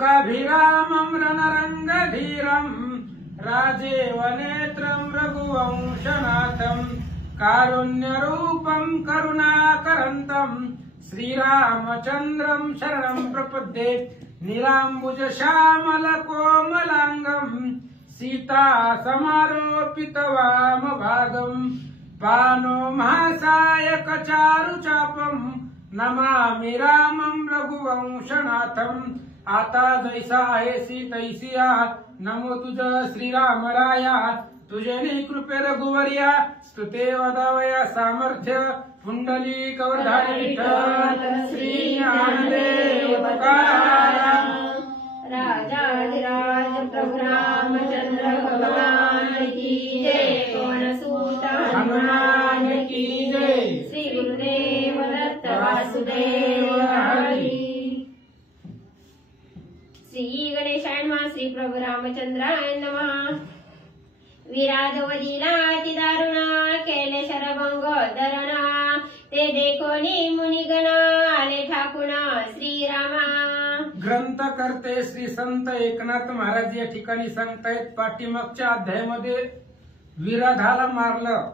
लोकाभिरामं रणरङ्गधीरं राजीव नेत्रं रघुवंशनाथं कारुण्यरूपं करुणाकरन्तं श्रीरामचन्द्रं शरणं प्रपद्ये नीलाम्बुजश्यामलकोमलाङ्गं सीता समारोपितवामभागं पानो महासायकचारुचापं नमामि रामं रघुवंशनाथं आता जैसा आहेसी तैसिया नमो तुझ श्रीराम राया तुझे कृपे रघुवर्या स्तुते वदावया सामर्थ्य पुंडली कवरधारी विठ्ठल श्री ज्ञानदेव तुकाराम राजाधिराज प्रभु रामचंद्र भगवान की जय पवन सुत हनुमान की जय श्री गुरुदेव दत्त वासुदेव हरी श्री गणेशाय नमः श्री प्रभु रामचंद्राय नमः विराधवदीना अति दारुणा केले शरभंग धरणा ते देखोनी मुनिगणा आले ठाकुणा श्रीरामा ग्रंथ करते श्री संत एकनाथ महाराज या ठिकाणी सांगतायत पाठीमागच्या अध्यायामध्ये विराधाला मारलं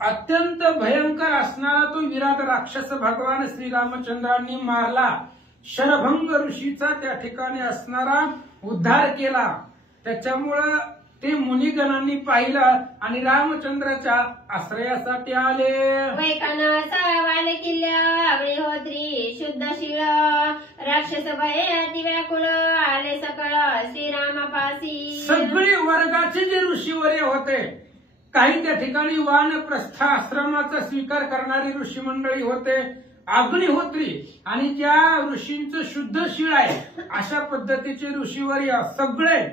अत्यंत भयंकर असणारा तो विराध राक्षस भगवान श्रीरामचंद्रांनी मारला शरभंग ऋषीचा त्या ठिकाणी असणारा उद्धार केला त्याच्यामुळं ते मुनिगणांनी पाहिलं आणि रामचंद्राच्या आश्रयासाठी आले वैखानाचा वाल किल्ल्या अग्निहोत्री शुद्ध शिळ राक्षस भय अति व्याकुळ आले सकळ श्रीरामापासी सगळे वर्गाचे जे ऋषीवर्य होते काही त्या ठिकाणी वानप्रस्थ आश्रमाचा स्वीकार करणारी ऋषी मंडळी होते अग्निहोत्री आणि ज्या ऋषींचं शुद्ध शिळ आहे अशा पद्धतीचे ऋषीवर्य सगळे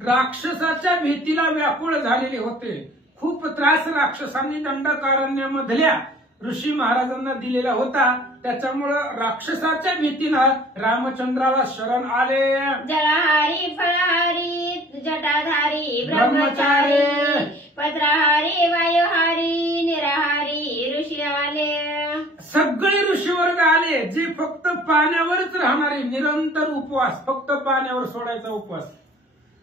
राक्षसाच्या भीतीला व्याकुळ झालेले होते खूप त्रास राक्षसांनी दंडकारण्यामधल्या ऋषी महाराजांना दिलेला होता त्याच्यामुळं राक्षसाच्या भीतीनं रामचंद्राला शरण आले जलहारी फळहारी जटाधारी ब्रह्मचारी पत्रहारी वायुहारी निराहारी ऋषी आले सगळे ऋषीवर्ग आले जे फक्त पाण्यावरच राहणारे निरंतर उपवास फक्त पाण्यावर सोडायचा उपवास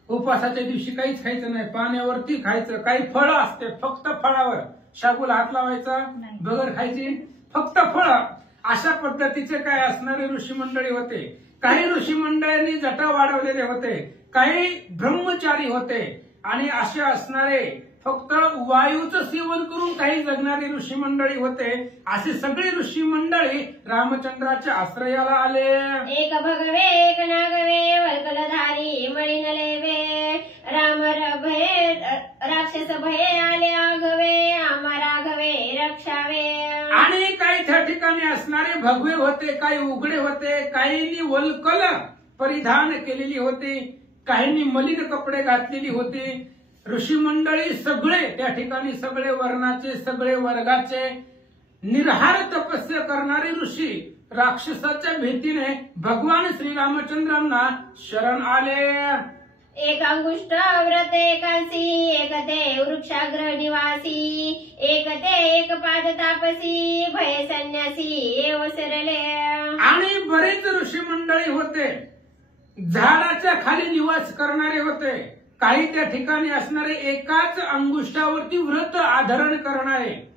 उपवासाच्या दिवशी काहीच खायचं नाही पाण्यावरती खायचं काही फळं असते फक्त फळावर शाबूला हात लावायचा बगर खायची फक्त फळं अशा पद्धतीचे काय असणारे ऋषी मंडळी होते काही ऋषी मंडळींनी जटा वाढवलेले होते काही ब्रह्मचारी होते आणि असे असणारे फक्त वायूचं सेवन करून काही जगणारी ऋषी मंडळी होते असे सगळे ऋषी मंडळी रामचंद्राच्या आश्रयाला आले एक भगवे एक नागवे वल्कलधारी मळीन लेवे राम भय राक्षस भय आले आघवे आम्हा राघवे रक्षावे आणि काही त्या ठिकाणी असणारे भगवे होते काही उघडे होते काहींनी वल्कल परिधान केलेली होती काहींनी मलिन कपडे घातलेली होती ऋषी मंडळी सगळे त्या ठिकाणी सगळे वर्णाचे सगळे वर्गाचे निर्हार तपस्या करणारे ऋषी राक्षसाच्या भीतीने भगवान श्रीरामचंद्रांना शरण आले एक अंगुष्ठ व्रत एकांसी एक ते वृक्षाग्र निवासी एक ते एक पाद तापसी भय संन्यासी एव सरले आणि बरेच ऋषी मंडळी होते झाडाच्या खाली निवास करणारे होते काही त्या ठिकाणी असणारे एकाच अंगुष्ठावरती व्रत आधरण करणारे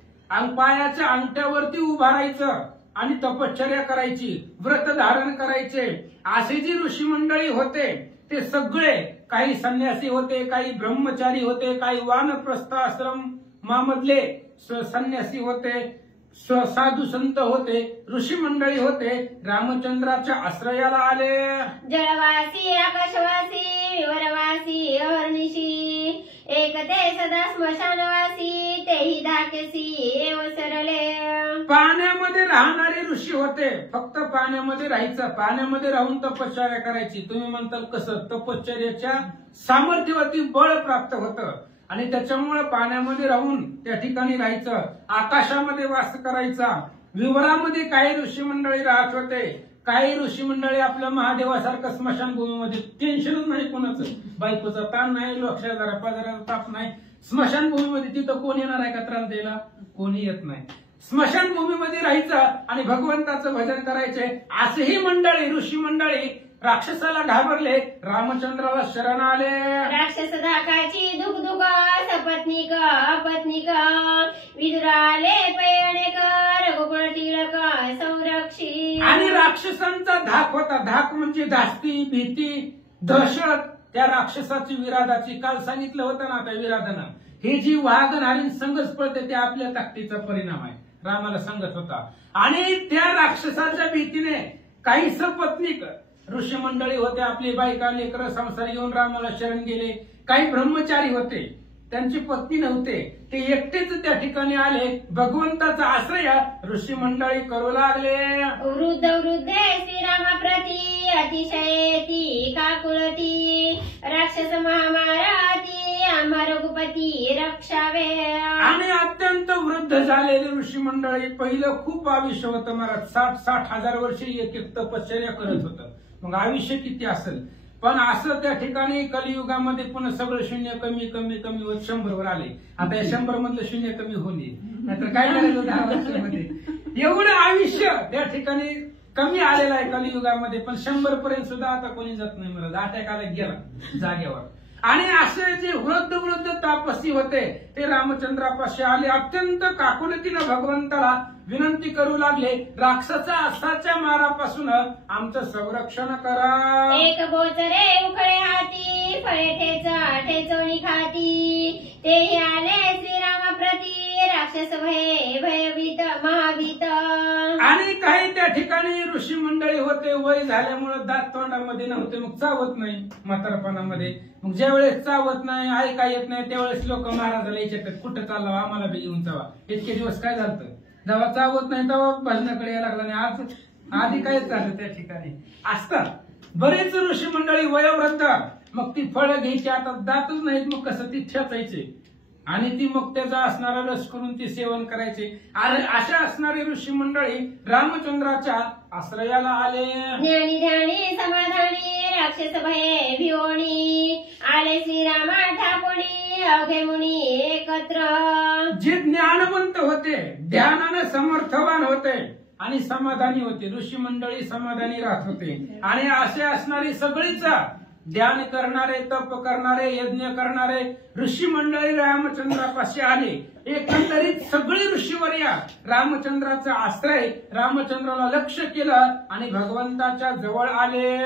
पायाच्या अंगठ्यावरती उभा राहायचं आणि तपश्चर्या करायची व्रत धारण करायचे असे जी ऋषी मंडळी होते ते सगळे काही संन्यासी होते काही ब्रह्मचारी होते काही वानप्रस्थ आश्रमामधले संन्यासी होते साधू संत होते ऋषी मंडळी होते रामचंद्राच्या आश्रयाला आले जलवासी आकाशवासी वरवासी अहर्निशी एक ते सदा स्मशानवासी तेही धाकेसी एव सरले पाण्यामध्ये राहणारे ऋषी होते फक्त पाण्यामध्ये राहायचं पाण्यामध्ये राहून तपश्चर्या करायची तुम्ही म्हणताल कसं तपश्चर्याच्या सामर्थ्यवरती बळ प्राप्त होतं आणि त्याच्यामुळे पाण्यामध्ये राहून त्या ठिकाणी राहायचं आकाशामध्ये वास करायचा विवरामध्ये काही ऋषी मंडळी राहत होते काही ऋषी मंडळी आपल्या महादेवासारखं स्मशानभूमीमध्ये टेन्शनच नाही कोणाचं बायकोचा ताण नाही लोकशाही पदाराचा ताप नाही स्मशानभूमीमध्ये तिथं कोण येणार आहे का त्रास द्यायला कोणी येत नाही स्मशानभूमीमध्ये राहायचं आणि भगवंताचं भजन करायचे असेही मंडळी ऋषी मंडळी राक्षसाला घाबरले, रामचंद्राला शरण आले. राक्षस धाकाची दुख सपत्निक अपत्निक विदुराले पैणेक रघुकुळ टिळक संरक्षी. आणि राक्षसांचा धाक होता. धाक म्हणजे धास्ती, भीती, दहशत. त्या राक्षसाची, विराधाची काल सांगितलं होतं ना त्या विराधानं, हे जी वाघ हरिण संघच पळते ते आपल्या ताकदीचा परिणाम आहे, रामाला सांगत होता. आणि त्या राक्षसाच्या भीतीने काही सपत्निक ऋषी मंडळी होते, आपली बायका लेकरं संसार घेऊन रामाला शरण गेले. काही ब्रह्मचारी होते, त्यांची पत्नी नव्हते, ते एकटेच त्या ठिकाणी आले. भगवंताचा आश्रय ऋषी मंडळी करू लागले. वृद्ध वृद्धे श्रीरामाप्रती अतिशयेती काकुळती राक्षस महामाराती आम्हा रघुपती रक्षावे. आणि अत्यंत वृद्ध झालेले ऋषी मंडळी, पहिलं खूप आयुष्य होतं महाराज, 60 हजार वर्षे एक एक तपश्चर्या करत होतं. मग आयुष्य किती असेल. पण असं त्या ठिकाणी कलियुगामध्ये पुन्हा सगळं शून्य कमी कमी कमी होत 100 वर आले. आता या 100 मधलं शून्य कमी होणे, नाहीतर काय करायचं 10 वर्षामध्ये. एवढं आयुष्य त्या ठिकाणी कमी आलेलं आहे कलियुगामध्ये. पण 100 पर्यंत सुद्धा आता कोणी जात नाही मला, अटॅक आला गेला जागेवर. आणि असे जे वृद्ध तापसी होते ते रामचंद्रापाशी आले. अत्यंत काकुलतीनं भगवंताला विनंती करू लागले, राक्षसा असाच्या मारापासून आमचं संरक्षण करा. एक बोचरे उखळे हाती फळे ठेचोणी खाती तेही आले श्रीरामाप्रती राक्षस भयभीत महाभीत. आणि काही त्या ठिकाणी ऋषी मंडळी होते, वय झाल्यामुळे दात तोंडामध्ये नव्हते, मग चावत नाही म्हातारपणामध्ये. मग ज्या वेळेस चावत नाही, ऐका येत नाही, त्यावेळेस लोक महाराजाला विचारतात कुठं चालला आम्हाला बी घेऊन चावा. इतके दिवस काय झालं, जेव्हा चावत नाही तेव्हा भजनाकडे यायला लागला. नाही आज आधी काय झालं त्या ठिकाणी असतात बरेच ऋषी मंडळी वयोवृद्ध. मग ती फळं घ्यायची, आता दातच नाहीत, मग कसं ती ठेचायचे आणि ती मग त्याचा असणारा रस करून ती सेवन करायचे. आणि अशा असणारी ऋषी मंडळी रामचंद्राच्या आश्रयाला आले. ज्ञानी ध्यानी समाधानी राक्षस भये भिवणी आले श्रीरामा ठाकोणी अवघे मुनी एकत्र. जे ज्ञानवंत होते, ध्यानाने समर्थवान होते आणि समाधानी होते, ऋषी मंडळी समाधानी राहत होते. आणि असे असणारी सगळीच ध्यान करणारे, तप करणारे, यज्ञ करणारे ऋषी मंडळी रामचंद्रापाशी आले. एकंदरीत सगळी ऋषीवर्या रामचंद्राचा आश्रय, रामचंद्राला लक्ष केलं आणि भगवंताच्या जवळ आले.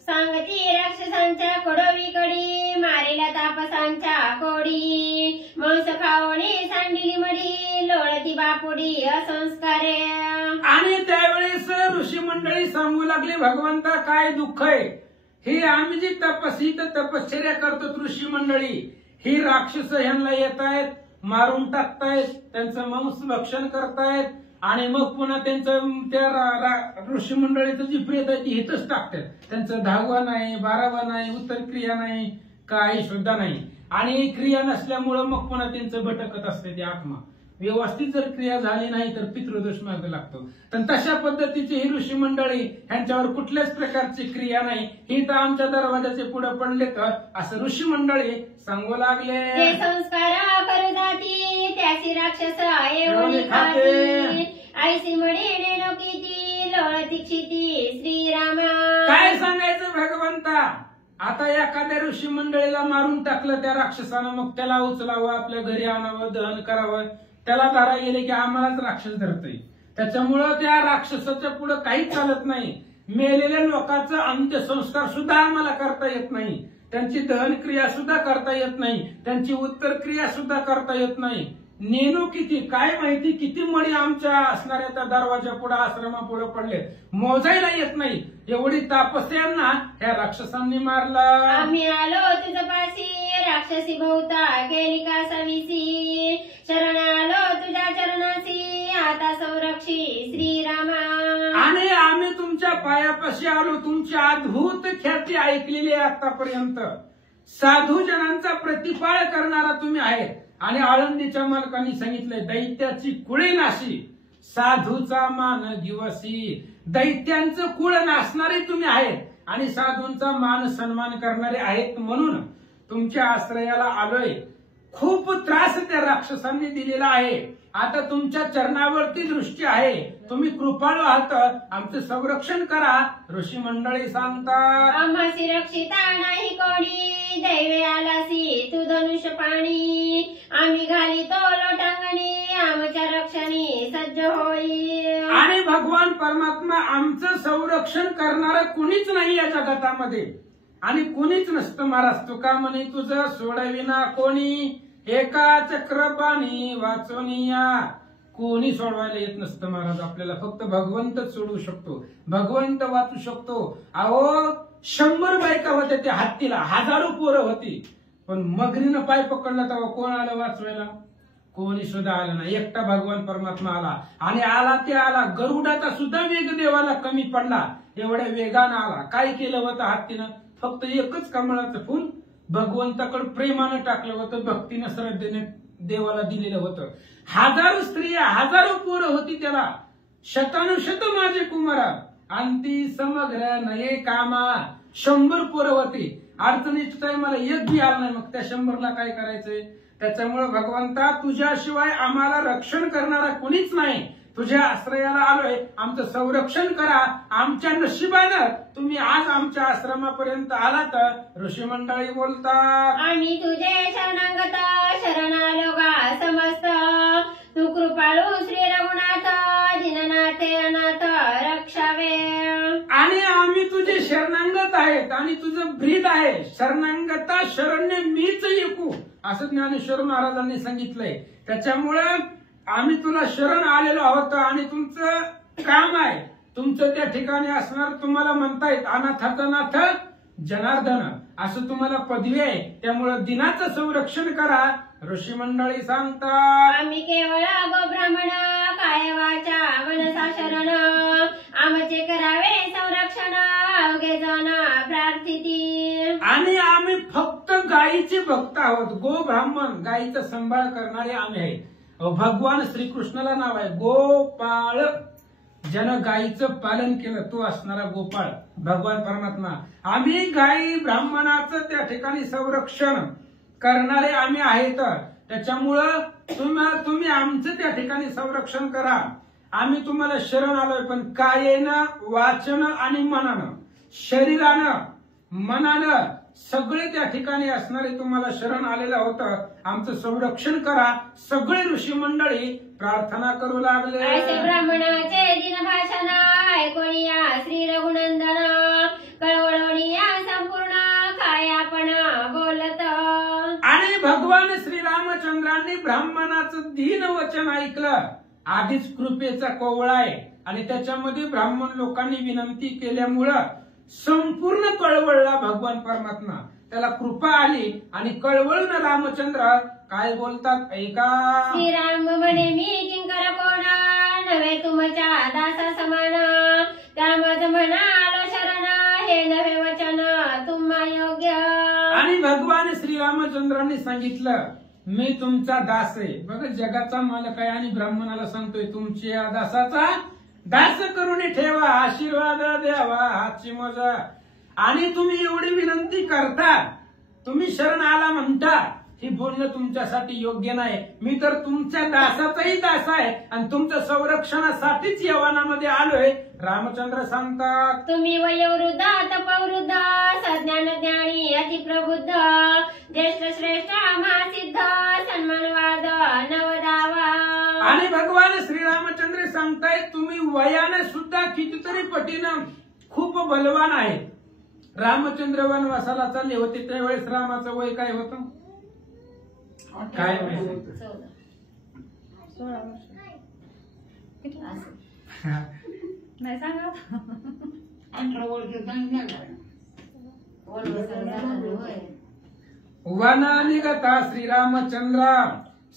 सांगती राक्षसांच्या कडवी कडी मारेला तापसांच्या कोडी मांस खावणी सांडिली मडी लोळती बापुडी असंस्कारे. आणि त्यावेळेस ऋषी मंडळी सांगू लागले, भगवंता काय दुःख आहे, हे आम्ही जी तपश्चर्या करतो ऋषी मंडळी, ही राक्षस ह्यांना येत आहेत, मारून टाकतायत, त्यांचं मांस भक्षण करतायत आणि मग पुन्हा त्यांचं त्या ऋषी मंडळीचं जी प्रेत आहे ती हितच टाकतात. त्यांचं 10वा नाही, 12वा नाही, उत्तर क्रिया नाही, काही सुद्धा नाही. आणि क्रिया नसल्यामुळं मग पुन्हा त्यांचं भटकत असते ती आत्मा. व्यवस्थित जर क्रिया झाली नाही तर पितृदोष मार्ग लागतो. तर तशा पद्धतीची ही ऋषी मंडळी, ह्यांच्यावर कुठल्याच प्रकारची क्रिया नाही, ही तर आमच्या दरवाजाचे पुढे पडले तर असं ऋषी मंडळी सांगू लागले. ते संस्कार करू जाती त्याची राक्षस येऊन खाती आईसी मडी नेनो किती लोळती क्षिती श्रीरामा. काय सांगायचं भगवंता, आता एखाद्या ऋषी मंडळीला मारून टाकलं त्या राक्षसानं, मग त्याला उचलावं, आपल्या घरी आणावं, दहन करावं, त्याला धरा गेले की आम्हालाच राक्षस धरतोय. त्याच्यामुळं त्या राक्षसाच्या पुढे काहीच चालत नाही. मेलेल्या लोकांचं अंत्यसंस्कार सुद्धा आम्हाला करता येत नाही, त्यांची दहन क्रिया सुद्धा करता येत नाही, त्यांची उत्तर क्रिया सुद्धा करता येत नाही. नेणू किती, काय माहिती किती मणी आमच्या असणाऱ्या त्या दरवाजा पुढे आश्रमापुढे पडले, मोजायला येत नाही. एवढी तापस्यांना ह्या राक्षसांनी मारलं. आम्ही आलो तुझपाशी राक्षसी भोवता केली का सविसी शरण आलो तुझ्या चरणाशी आता संरक्षी श्रीरामा. आणि आम्ही तुमच्या पायापाशी आलो, तुमची अद्भुत ख्याती ऐकलेली आहे आतापर्यंत. साधू जनांचा प्रतिपाळ करणारा तुम्ही आहे. आणि आळंदीच्या मालकांनी सांगितलंय, दैत्याची कुळे नाशी साधूचा मान दिवसी. दैत्यांचं कुळ नासणारे तुम्ही आहेत आणि साधूंचा मान सन्मान करणारे आहेत, म्हणून तुमच्या आश्रयाला आलोय. खूप त्रास त्या राक्षसांनी दिलेला आहे आता तुमच्या चरणावरती दृष्टी आहे, तुम्ही कृपाळू आहात, आमचं संरक्षण करा. ऋषी मंडळी सांगतात, आम्हासी रक्षिता नाही कोणी, दैवे आलासी तू धनुष्य पाणी. आम्ही घालितो लोटांगणी, आमच्या रक्षणी सज्ज होई. आणि भगवान परमात्मा आमचं संरक्षण करणारं कुणीच नाही या जगतामध्ये, आणि कुणीच नसतं. महाराज तुका म्हणे तुझं सोडविना कोणी, एका चक्रपाणी वाचवनिया. कोणी सोडवायला येत नसतं महाराज आपल्याला, फक्त भगवंतच सोडवू शकतो, भगवंत वाचू शकतो. अहो 100 बायका होत्या त्या हत्तीला, 1000 पोरं होती, पण मगरीनं पाय पकडला तेव्हा कोण आलं वाचवायला? कोणी सुद्धा आलं नाही. एकटा भगवान परमात्मा आला, आणि आला ते आला. गरुडाचा सुद्धा वेग देवाला कमी पडला, एवढ्या वेगानं आला. काय केलं होतं हत्तीनं? फक्त एकच कमळाचं फुल भगवंताकडे प्रेमानं टाकलं होतं, भक्तीनं श्रद्धेने देवाला दिलेलं होतं. 1000 स्त्रिया, 1000 पोरं होती त्याला. शतानुशत माझे कुमारा, अंती समग्र नये कामा. 100 पोरं होती. अडचणीच्या टायमाला एक बी आला नाही, मग त्या 100ला काय करायचंय? त्याच्यामुळे भगवंता तुझ्याशिवाय आम्हाला रक्षण करणारा कुणीच नाही. तुझ्या आश्रयाला आलोय, आमचं संरक्षण करा. आमच्या नशिबानं तुम्ही आज आमच्या आश्रमापर्यंत आलात. ऋषी मंडळी बोलतात, आम्ही तुझे शरणागत, शरण आलो गा समस्त. तू कृपाळू श्री रघुनाथ, जिननाथे अनाथ रक्षावे. आणि आम्ही तुझे शरणांगत आहेत, आणि तुझं ब्रीद आहे. शरणांगता शरण्य मीच ऐकू, असं ज्ञानेश्वर महाराजांनी सांगितलंय. त्याच्यामुळं आम्ही तुला शरण आलेलो आहोत, आणि तुमचं काम आहे, तुमचं त्या ठिकाणी असणार. तुम्हाला म्हणतायत अनाथाचा नाथ जनार्दन, असं तुम्हाला पदवी आहे. त्यामुळं दिनाचं संरक्षण करा. ऋषी मंडळी सांगतात, आम्ही केवळ गो ब्राह्मण, काय वाचा मनसा शरण. आमचे करावे संरक्षण, अवघे जन प्रार्थिती. आणि आम्ही फक्त गायीचे भक्त आहोत. गो ब्राह्मण, गायीचा सांभाळ करणारे आम्ही आहेत. भगवान श्रीकृष्णाला नाव आहे गोपाळ. ज्यानं गायीचं पालन केलं तो असणारा गोपाळ भगवान परमात्मा. आम्ही गायी ब्राह्मणाचं त्या ठिकाणी संरक्षण करणारे आम्ही आहेत. त्याच्यामुळं तुम्ही आमचं त्या ठिकाणी संरक्षण करा. आम्ही तुम्हाला शरण आलोय, पण कायेनं, वाचनं आणि मनानं, शरीरानं, मनानं सगळे त्या ठिकाणी असणारे तुम्हाला शरण आलेलं होतं. आमचं संरक्षण करा. सगळे ऋषी मंडळी प्रार्थना करू लागले. ऐसे ब्राह्मणाचे दिन भाषण, ऐकून या श्री रघुनंदन. कळवळून या संपूर्ण, काय आपण बोलत. आणि भगवान श्रीरामचंद्रांनी ब्राह्मणाचं दीन वचन ऐकलं. आधीच कृपेचा कोवळा आहे, आणि त्याच्यामध्ये ब्राह्मण लोकांनी विनंती केल्यामुळं संपूर्ण कळवळला भगवान परमात्मा. त्याला कृपा आली, आणि कळवळून रामचंद्र काय बोलतात ऐका. श्रीराम म्हणे मी किंकर कोण, नव्हे तुमच्या दासा समान. त्यामज म्हणा आलो शरण, हे नव्हे वचन तुम्हा योग्य. आणि भगवान श्रीरामचंद्रांनी सांगितलं मी तुमचा दास आहे. बघा जगाचा मालक आहे, आणि ब्राह्मणाला सांगतोय तुमच्या दासाचा दास करून ठेवा, आशीर्वाद द्यावा हातची मोजा. आणि तुम्ही एवढी विनंती करता, तुम्ही शरण आला म्हणता, हे बोलणं तुमच्यासाठी योग्य नाही. मी तर तुमच्या दासाचाही दास आहे, आणि तुमच्या संरक्षणासाठीच यवनामध्ये आलोय. रामचंद्र सांगतात, तुम्ही वयोवृद्ध तपवृद्ध, सज्ञान ज्ञानी अतिप्रबुद्ध. ज्येष्ठ श्रेष्ठ महासिद्ध, सन्मानवाद नवदावा. आणि भगवान श्रीरामचंद्र सांगतायत तुम्ही वयाने सुद्धा कितीतरी पटीनं खूप बलवान आहे. रामचंद्र वनवासाला चालले होते त्यावेळेस रामाचं वय काय होतं? काय माहिती? 16 वर्ष. नाही सांगा. 18 वर्ष वन निघता श्रीरामचंद्र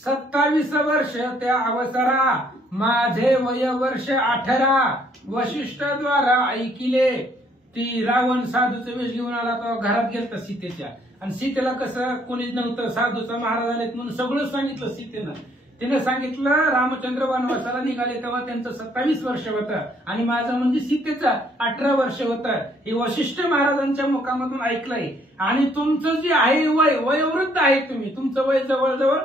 27 वर्ष त्या अवसरा. माझे वय वर्ष 18. वशिष्ठ द्वारा ऐकिले. ती रावण साधूचं वेश घेऊन आला तेव्हा घरात गेलता सीतेच्या, आणि सीतेला कसं कोणीच नव्हतं, साधूचा महाराज आलेत म्हणून सगळं सांगितलं सीतेनं. तिने सांगितलं रामचंद्र वनवासाला निघाले तेव्हा त्यांचं 27 वर्ष होतं, आणि माझं म्हणजे सीतेचं 18 वर्ष होतं. हे वशिष्ठ महाराजांच्या मुखामधून ऐकलंय. आणि तुमचं जे आहे वय, वयोवृद्ध आहे तुम्ही, तुमचं वय जवळजवळ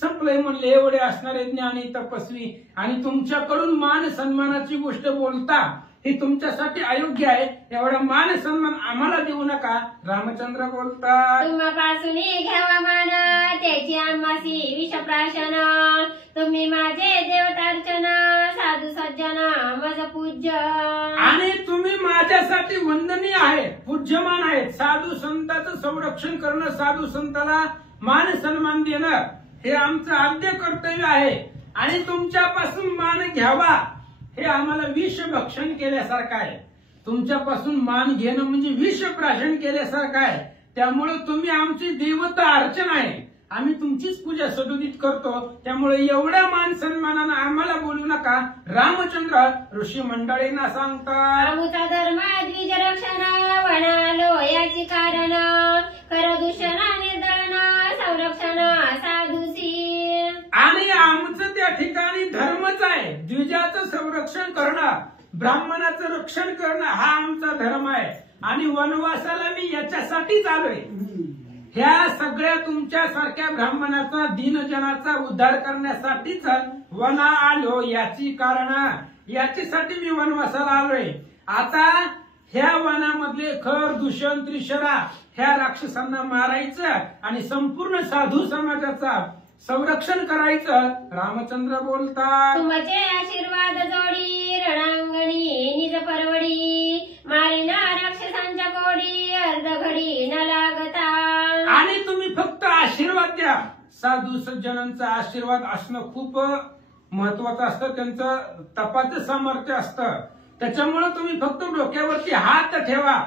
संपलंय म्हणले. एवढे असणारे ज्ञानी तपस्वी आणि तुमच्याकडून मान सन्मानाची गोष्ट बोलता हे तुमच्यासाठी अयोग्य आहे. एवढा मान सन्मान आम्हाला देऊ नका. रामचंद्र बोलतात, तुम्हापासून घ्यावा मान त्याची आम्हासी विषप्राशन. तुम्ही माझे देवतार्चन साधू सज्जन मज पूज्य. आणि तुम्ही माझ्यासाठी वंदनीय आहे, पूज्यमान आहेत. साधू संतांचं संरक्षण करणं, साधू संताला मान सन्मान देणं हे आमचं आद्य कर्तव्य आहे. आणि तुमच्यापासून मान घ्यावा हे आम्हाला विष भक्षण केल्यासारखं आहे. तुमच्यापासून मान घेणं म्हणजे विष प्राशन केल्यासारखं आहे. त्यामुळे तुम्ही आमची देवता अर्चना आहे. आम्ही तुमचीच पूजा सदोदित करतो. त्यामुळे एवढ्या मान सन्मानानं आम्हाला बोलू नका. रामचंद्र ऋषी मंडळींना सांगतात, आमुचा धर्म द्विज रक्षण वनालो याची कारण. कर दूषण निर्दळन संरक्षण साधूसी. आणि आमचं त्या ठिकाणी धर्मच आहे. द्विजाचं संरक्षण करणं, ब्राह्मणाचं रक्षण करणं हा आमचा धर्म आहे. आणि वनवासाला मी याच्यासाठीच आलोय. ह्या सगळ्या तुमच्यासारख्या ब्राह्मणाचा दीनजनाचा उद्धार करण्यासाठीच वना आलो याची कारण. याच्यासाठी मी वनवासाला आलोय. आता ह्या वनामधले खर दूषण त्रिशरा ह्या राक्षसांना मारायचं आणि संपूर्ण साधू समाजाचा संरक्षण करायचं. रामचंद्र बोलतात, तुमचे आशीर्वाद जोडी रणांगणी निज परवडी. मारिना राक्षसांच्या कोडी अर्धघडी न लागता. आणि तुम्ही फक्त आशीर्वाद द्या. साधू सज्जनांचा आशीर्वाद असणं खूप महत्वाचं असतं. त्यांचं तपाचं सामर्थ्य असतं. त्याच्यामुळे तुम्ही फक्त डोक्यावरती हात ठेवा.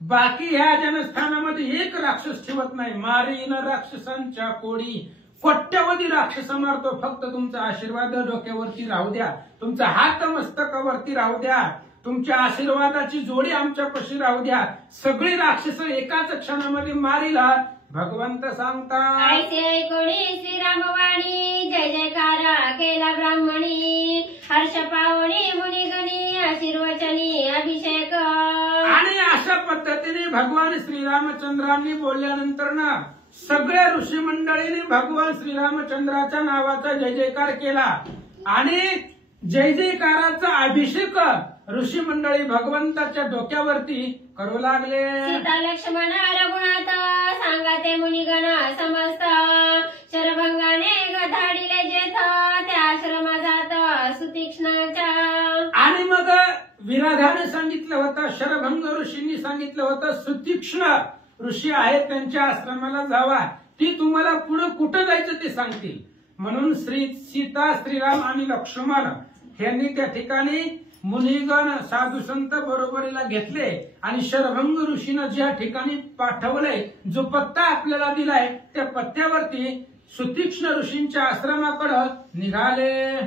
बाकी ह्या जनस्थानामध्ये एक राक्षस ठेवत नाही. मारीन राक्षसांच्या कोडी कोट्यवधी राक्षस मारतो. फक्त तुमचा आशीर्वाद डोक्यावरती राहू द्या. तुमचा हात मस्तकावरती राहू द्या. तुमच्या आशीर्वादाची जोडी आमच्यापाशी राहू द्या. सगळी राक्षस एकाच क्षणामध्ये मारीला. भगवंत सांगतात, ऐसे ऐकोणी श्रीरामवाणी जय जयकार केला ब्राह्मणी. हर्ष पावणी मुनिगणी आशीर्वचनी अभिषेक. आणि अशा पद्धतीने भगवान श्रीरामचंद्रांनी बोलल्यानंतर ना सगळ्या ऋषी मंडळीने भगवान श्रीरामचंद्राच्या नावाचा जय जयकार केला. आणि जय जयकाराचा अभिषेक ऋषी मंडळी भगवंताच्या डोक्यावरती करू लागले. सीता लक्ष्मण रघुनाथ सांगा ते मुनिगण समस्त. शरभंगाने गधाडिले जेथ त्या आश्रमा जात सुतीक्ष्णाच्या. आणि मग विराधाने सांगितलं होतं, शरभंग ऋषींनी सांगितलं होतं, सुतीक्ष्ण ऋषी आहेत त्यांच्या आश्रमाला जावा. ती तुम्हाला पुढे कुठं जायचं ते सांगतील. म्हणून सीता श्रीराम आणि लक्ष्मण यांनी त्या ठिकाणी मुनिगण साधू संत बरोबरीला घेतले. आणि शरभंग ऋषीनं ज्या ठिकाणी पाठवलंय, जो पत्ता आपल्याला दिलाय, त्या पत्त्यावरती सुतीक्ष्ण ऋषींच्या आश्रमाकडे निघाले.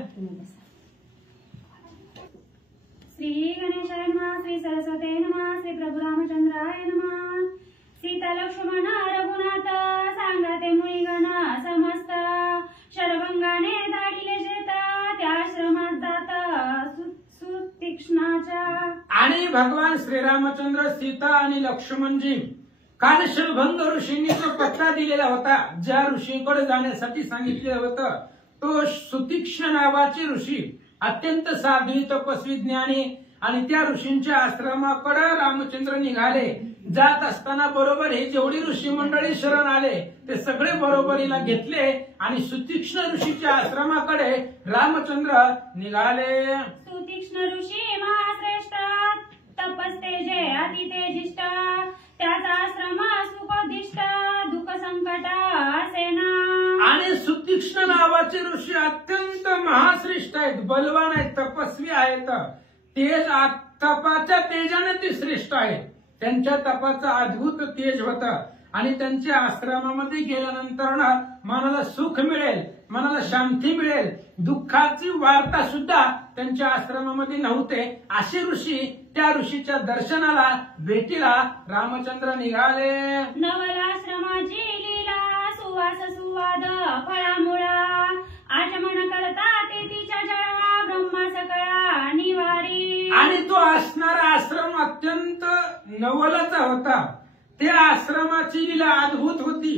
श्री गणेशाय नमः, श्री सरस्वते नमः, श्री प्रभू रामचंद्राय नमः. सीता लक्ष्मण रघुनाथ सांगा ते मुनिगण समस्त. शरभंगाने धाडिले शेत त्या आश्रमात जात सुतीक्ष्णाच्या. आणि भगवान श्रीरामचंद्र, सीता आणि लक्ष्मणजी काल शरभंग ऋषींनी जो पत्ता दिलेला होता, ज्या ऋषीकडे जाण्यासाठी सांगितले होतं, तो सुतीक्ष्ण नावाचे ऋषी अत्यंत साध्वी तपस्वी ज्ञानी. आणि त्या ऋषींच्या आश्रमाकडे रामचंद्र निघाले. जात असताना बरोबर हे जेवढी ऋषी मंडळी शरण आले ते सगळे बरोबरीला घेतले आणि सुतीक्ष्ण ऋषीच्या आश्रमाकडे रामचंद्र निघाले. सुतीक्ष्ण ऋषी महाश्रेष्ठ तपस्तेजे अतितेजिष्ट. त्याचा आश्रम सुखोदिष्ट दुःख संकट असेना. आणि सुतीक्ष्ण नावाचे ऋषी अत्यंत महाश्रेष्ठ आहेत, बलवान आहेत, तपस्वी आहेत. तेज तपाच्या तेजाने ते श्रेष्ठ आहेत. त्यांच्या तपाचं अद्भुत तेज होतं. आणि त्यांच्या आश्रमामध्ये गेल्यानंतर मनाला सुख मिळेल, मनाला शांती मिळेल. दुःखाची वार्ता सुद्धा त्यांच्या आश्रमामध्ये नव्हते. असे ऋषी, त्या ऋषीच्या दर्शनाला भेटीला रामचंद्र निघाले. नवलाश्रमाची लीला सुवास सुवाद फळामुळा. आचमन करता ते तिच्या जळा ब्रह्मा सकळा निवारी. आणि तो असणारा आश्रम अत्यंत नवलाचा होता. त्या आश्रमाची लीला अद्भुत होती.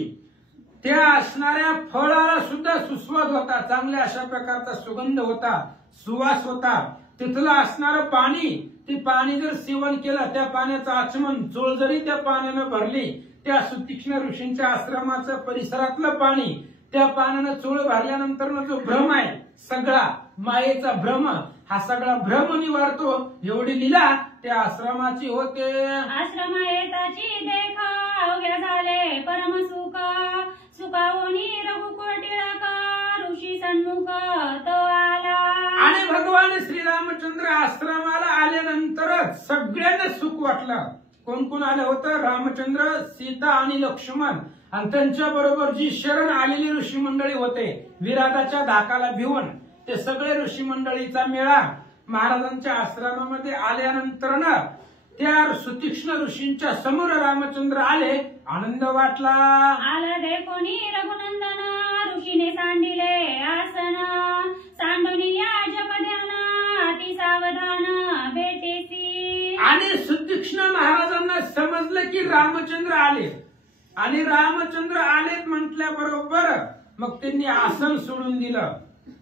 त्या असणाऱ्या फळाला सुद्धा सुस्वाद होता, चांगल्या अशा प्रकारचा सुगंध होता, सुवास होता. तिथलं असणारं पाणी, ते पाणी जर सेवन केलं, त्या पाण्याचं आचमन चोळ जरी त्या पाण्यानं भरली, त्या सुतीक्ष्ण ऋषींच्या आश्रमाचं परिसरातलं पाणी, त्या पाण्यानं चोळ भरल्यानंतर जो भ्रम आहे सगळा, मायेचा भ्रम, हा सगळा भ्रम निवारतो. एवढी लीला त्या आश्रमाची होते. आश्रम येताची देखा अवघ्या झाले परम सुख, सुखावणी रघुकुळ टिळक ऋषी सन्मुख तो आला. आणि भगवान श्रीरामचंद्र आश्रमाला आल्यानंतरच सगळ्यांना सुख वाटलं. कोण कोण आलं होतं? रामचंद्र, सीता आणि लक्ष्मण, आणि त्यांच्या बरोबर जी शरण आलेली ऋषी मंडळी होते, विराटाच्या धाकाला भिवून ते सगळे ऋषी मंडळीचा मेळा महाराजांच्या आश्रमामध्ये आल्यानंतर त्या सुतीक्ष्ण ऋषींच्या समोर रामचंद्र आले. आनंद वाटला. आला देखोनी रघुनंदन ऋषीने सांडिले आसन, सांडुनी या जपध्यान अति सावधान भेटेसी. आणि सुतीक्ष्ण महाराजांना समजलं की रामचंद्र आले, आणि रामचंद्र आलेत म्हटल्याबरोबर मग त्यांनी आसन सोडून दिलं,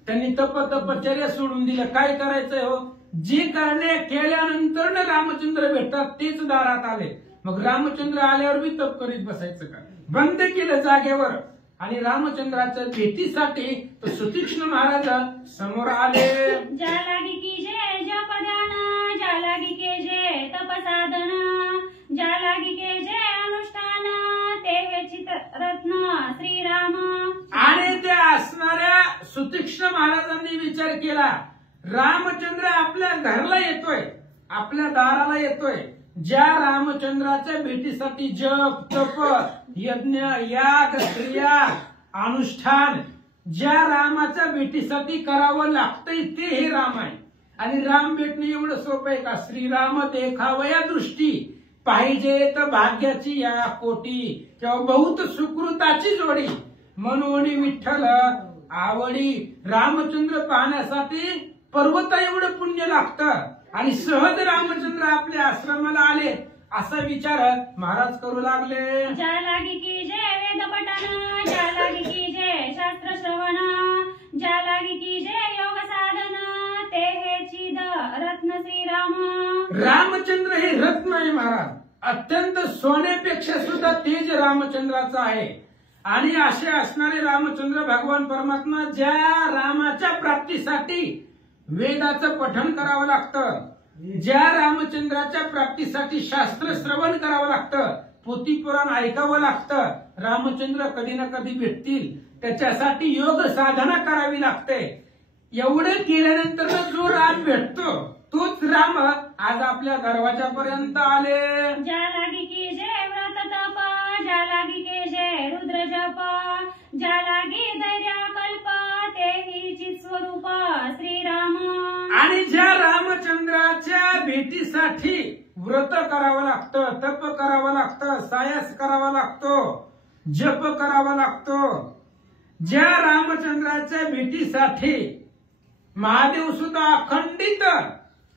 त्यांनी तपश्चर्या सोडून दिलं. काय करायचंय हो? जे करणे केल्यानंतर रामचंद्र भेटतात तेच दारात आले. मग रामचंद्र आल्यावर बी तप करीत बसायचं का? बंद केलं जागेवर. आणि रामचंद्राच्या भेटीसाठी सुतीक्ष्ण महाराज समोर आले. ज्या लागी की जे जप ध्यान, ज्या लागी के जे तप साधन, ज्या लागी के जे अनुष्ठान, ते हे चित रत्न श्रीराम. आणि त्या असणाऱ्या सुतीक्ष्ण महाराजांनी विचार केला, रामचंद्र आपल्या घरला येतोय, आपल्या दाराला येतोय. ज्या रामचंद्राच्या भेटीसाठी जप, तप, यज्ञ, याग, क्रिया, अनुष्ठान ज्या रामाच्या भेटीसाठी करावं लागतंय ते हे राम आहे. आणि राम भेटणं एवढं सोपं आहे का? श्रीराम देखावया दृष्टी, पाहिजे तर भाग्याची या कोटी, किंवा बहुत सुकृताची जोडी, म्हणून विठ्ठल आवडी. रामचंद्र पाहण्यासाठी पर्वता एवढं पुण्य लागतं, आणि सहज रामचंद्र आपल्या आश्रमाला आले असा विचार महाराज करू लागले. ज्या लागी की जे वेद पठन, ज्या लागी की जे शास्त्र श्रवण, ज्या लागी की जे योग साधन, ते हे चिद रत्न श्रीराम. रामचंद्र हे रत्न आहे महाराज, अत्यंत सोन्यापेक्षा सुद्धा तेज रामचंद्राचं आहे. आणि असे असणारे रामचंद्र भगवान परमात्मा, ज्या रामाच्या प्राप्तीसाठी वेदाचं पठण करावं लागतं, ज्या रामचंद्राच्या प्राप्तीसाठी शास्त्र श्रवण करावं लागतं, पोथी पुराण ऐकावं लागतं, रामचंद्र कधी ना कधी भेटतील, त्याच्यासाठी योग साधना करावी लागते. एवढं केल्यानंतर जो राम भेटतो तोच राम आज आपल्या दरवाजापर्यंत आले. ज्या लागी की जे व्रत तप, ज्या लागी के जे रुद्र जप, ज्या लागी धैर्य कल्प, ते ही चित स्वरूप श्रीराम. आणि ज्या रामचंद्राच्या भेटीसाठी व्रत करावं लागतं, तप करावं लागतं, सायस करावा लागतो, जप करावा लागतो, ज्या रामचंद्राच्या भेटीसाठी महादेव सुद्धा अखंडित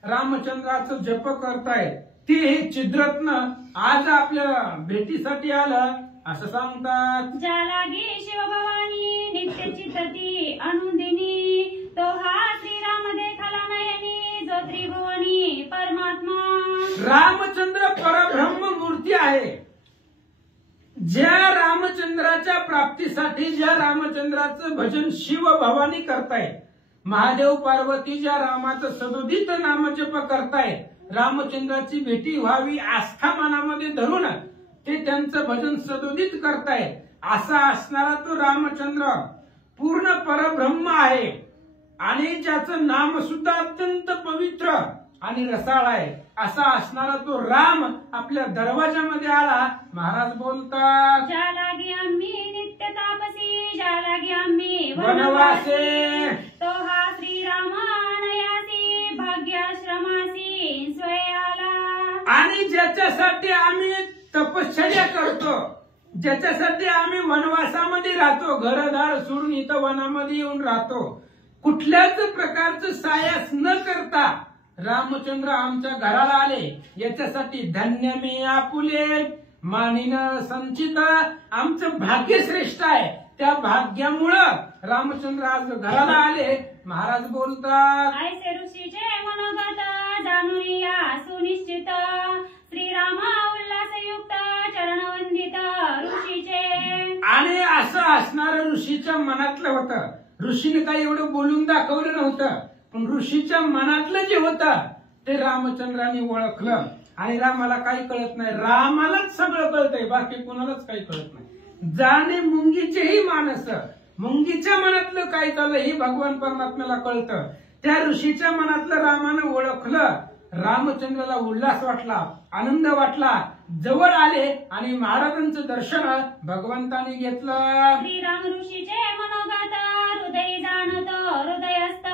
रामचंद्राचं जप करतायत, ते हे चिद्रत्न आज आपल्या भेटीसाठी आलं असं सांगतात. ज्या लागी शिवभवानी नित्य चितती अनुदिनी, तो हा श्रीराम देखला नयनी, जो त्रिभुवनी परमात्मा. रामचंद्र परब्रह्म मूर्ती आहे. ज्या रामचंद्राच्या प्राप्तीसाठी ज्या रामचंद्राचं भजन शिव भवानी करतायत, महादेव पार्वती ज्या रामाचं सदोदित नामजप करतायत, रामचंद्राची भेटी व्हावी आस्था मनामध्ये धरून ते त्यांचं भजन सदोदित करतायत, असा असणारा तो रामचंद्र पूर्ण परब्रह्म आहे. आणि ज्याचं नाम सुद्धा अत्यंत पवित्र आणि रसाळ आहे, असा असणारा तो राम आपल्या दरवाजामध्ये आला. महाराज बोलतात, ज्या लागी आम्ही नित्य तापसी, ज्या लागी आम्ही वनवासे, तो हा श्रीराम अनयासी, भाग्याश्रमासी स्वय आला. आणि ज्याच्यासाठी आम्ही तपश्चर्या करतो, ज्याच्यासाठी आम्ही वनवासामध्ये राहतो, घरदार सोडून इथं वनामध्ये येऊन राहतो, कुठल्याच प्रकारचं सायास न करता रामचंद्र आमच्या घराला आले, याच्यासाठी धन्य मी आपुले. मानिन संचित आमचं भाग्य श्रेष्ठ आहे. त्या भाग्यामुळं रामचंद्र आज घराला आले. महाराज बोलतात, ऐसे ऋषीचे मनोगत जाणून या सुनिश्चित श्रीराम उल्हासयुक्त चरणवंदित ऋषीचे. आणि असं असणारं ऋषीच्या मनातलं होतं. ऋषीने काही एवढं बोलून दाखवलं नव्हतं, पण ऋषीच्या मनातलं जे होतं ते रामचंद्रांनी ओळखलं. आणि रामाला काही कळत नाही, रामालाच सगळं कळतंय, बाकी कोणालाच काही कळत नाही. जाणे मुंगीचेही मानस, मुंगीच्या मनातलं काय चाललं हे भगवान परमात्म्याला कळतं. त्या ऋषीच्या मनातलं रामानं ओळखलं. रामचंद्राला उल्हास वाटला, आनंद वाटला. जवळ आले आणि महाराजांचं दर्शन भगवंतानी घेतलं. श्रीराम ऋषीचे मनोगत हृदय जाणत हृदयस्थ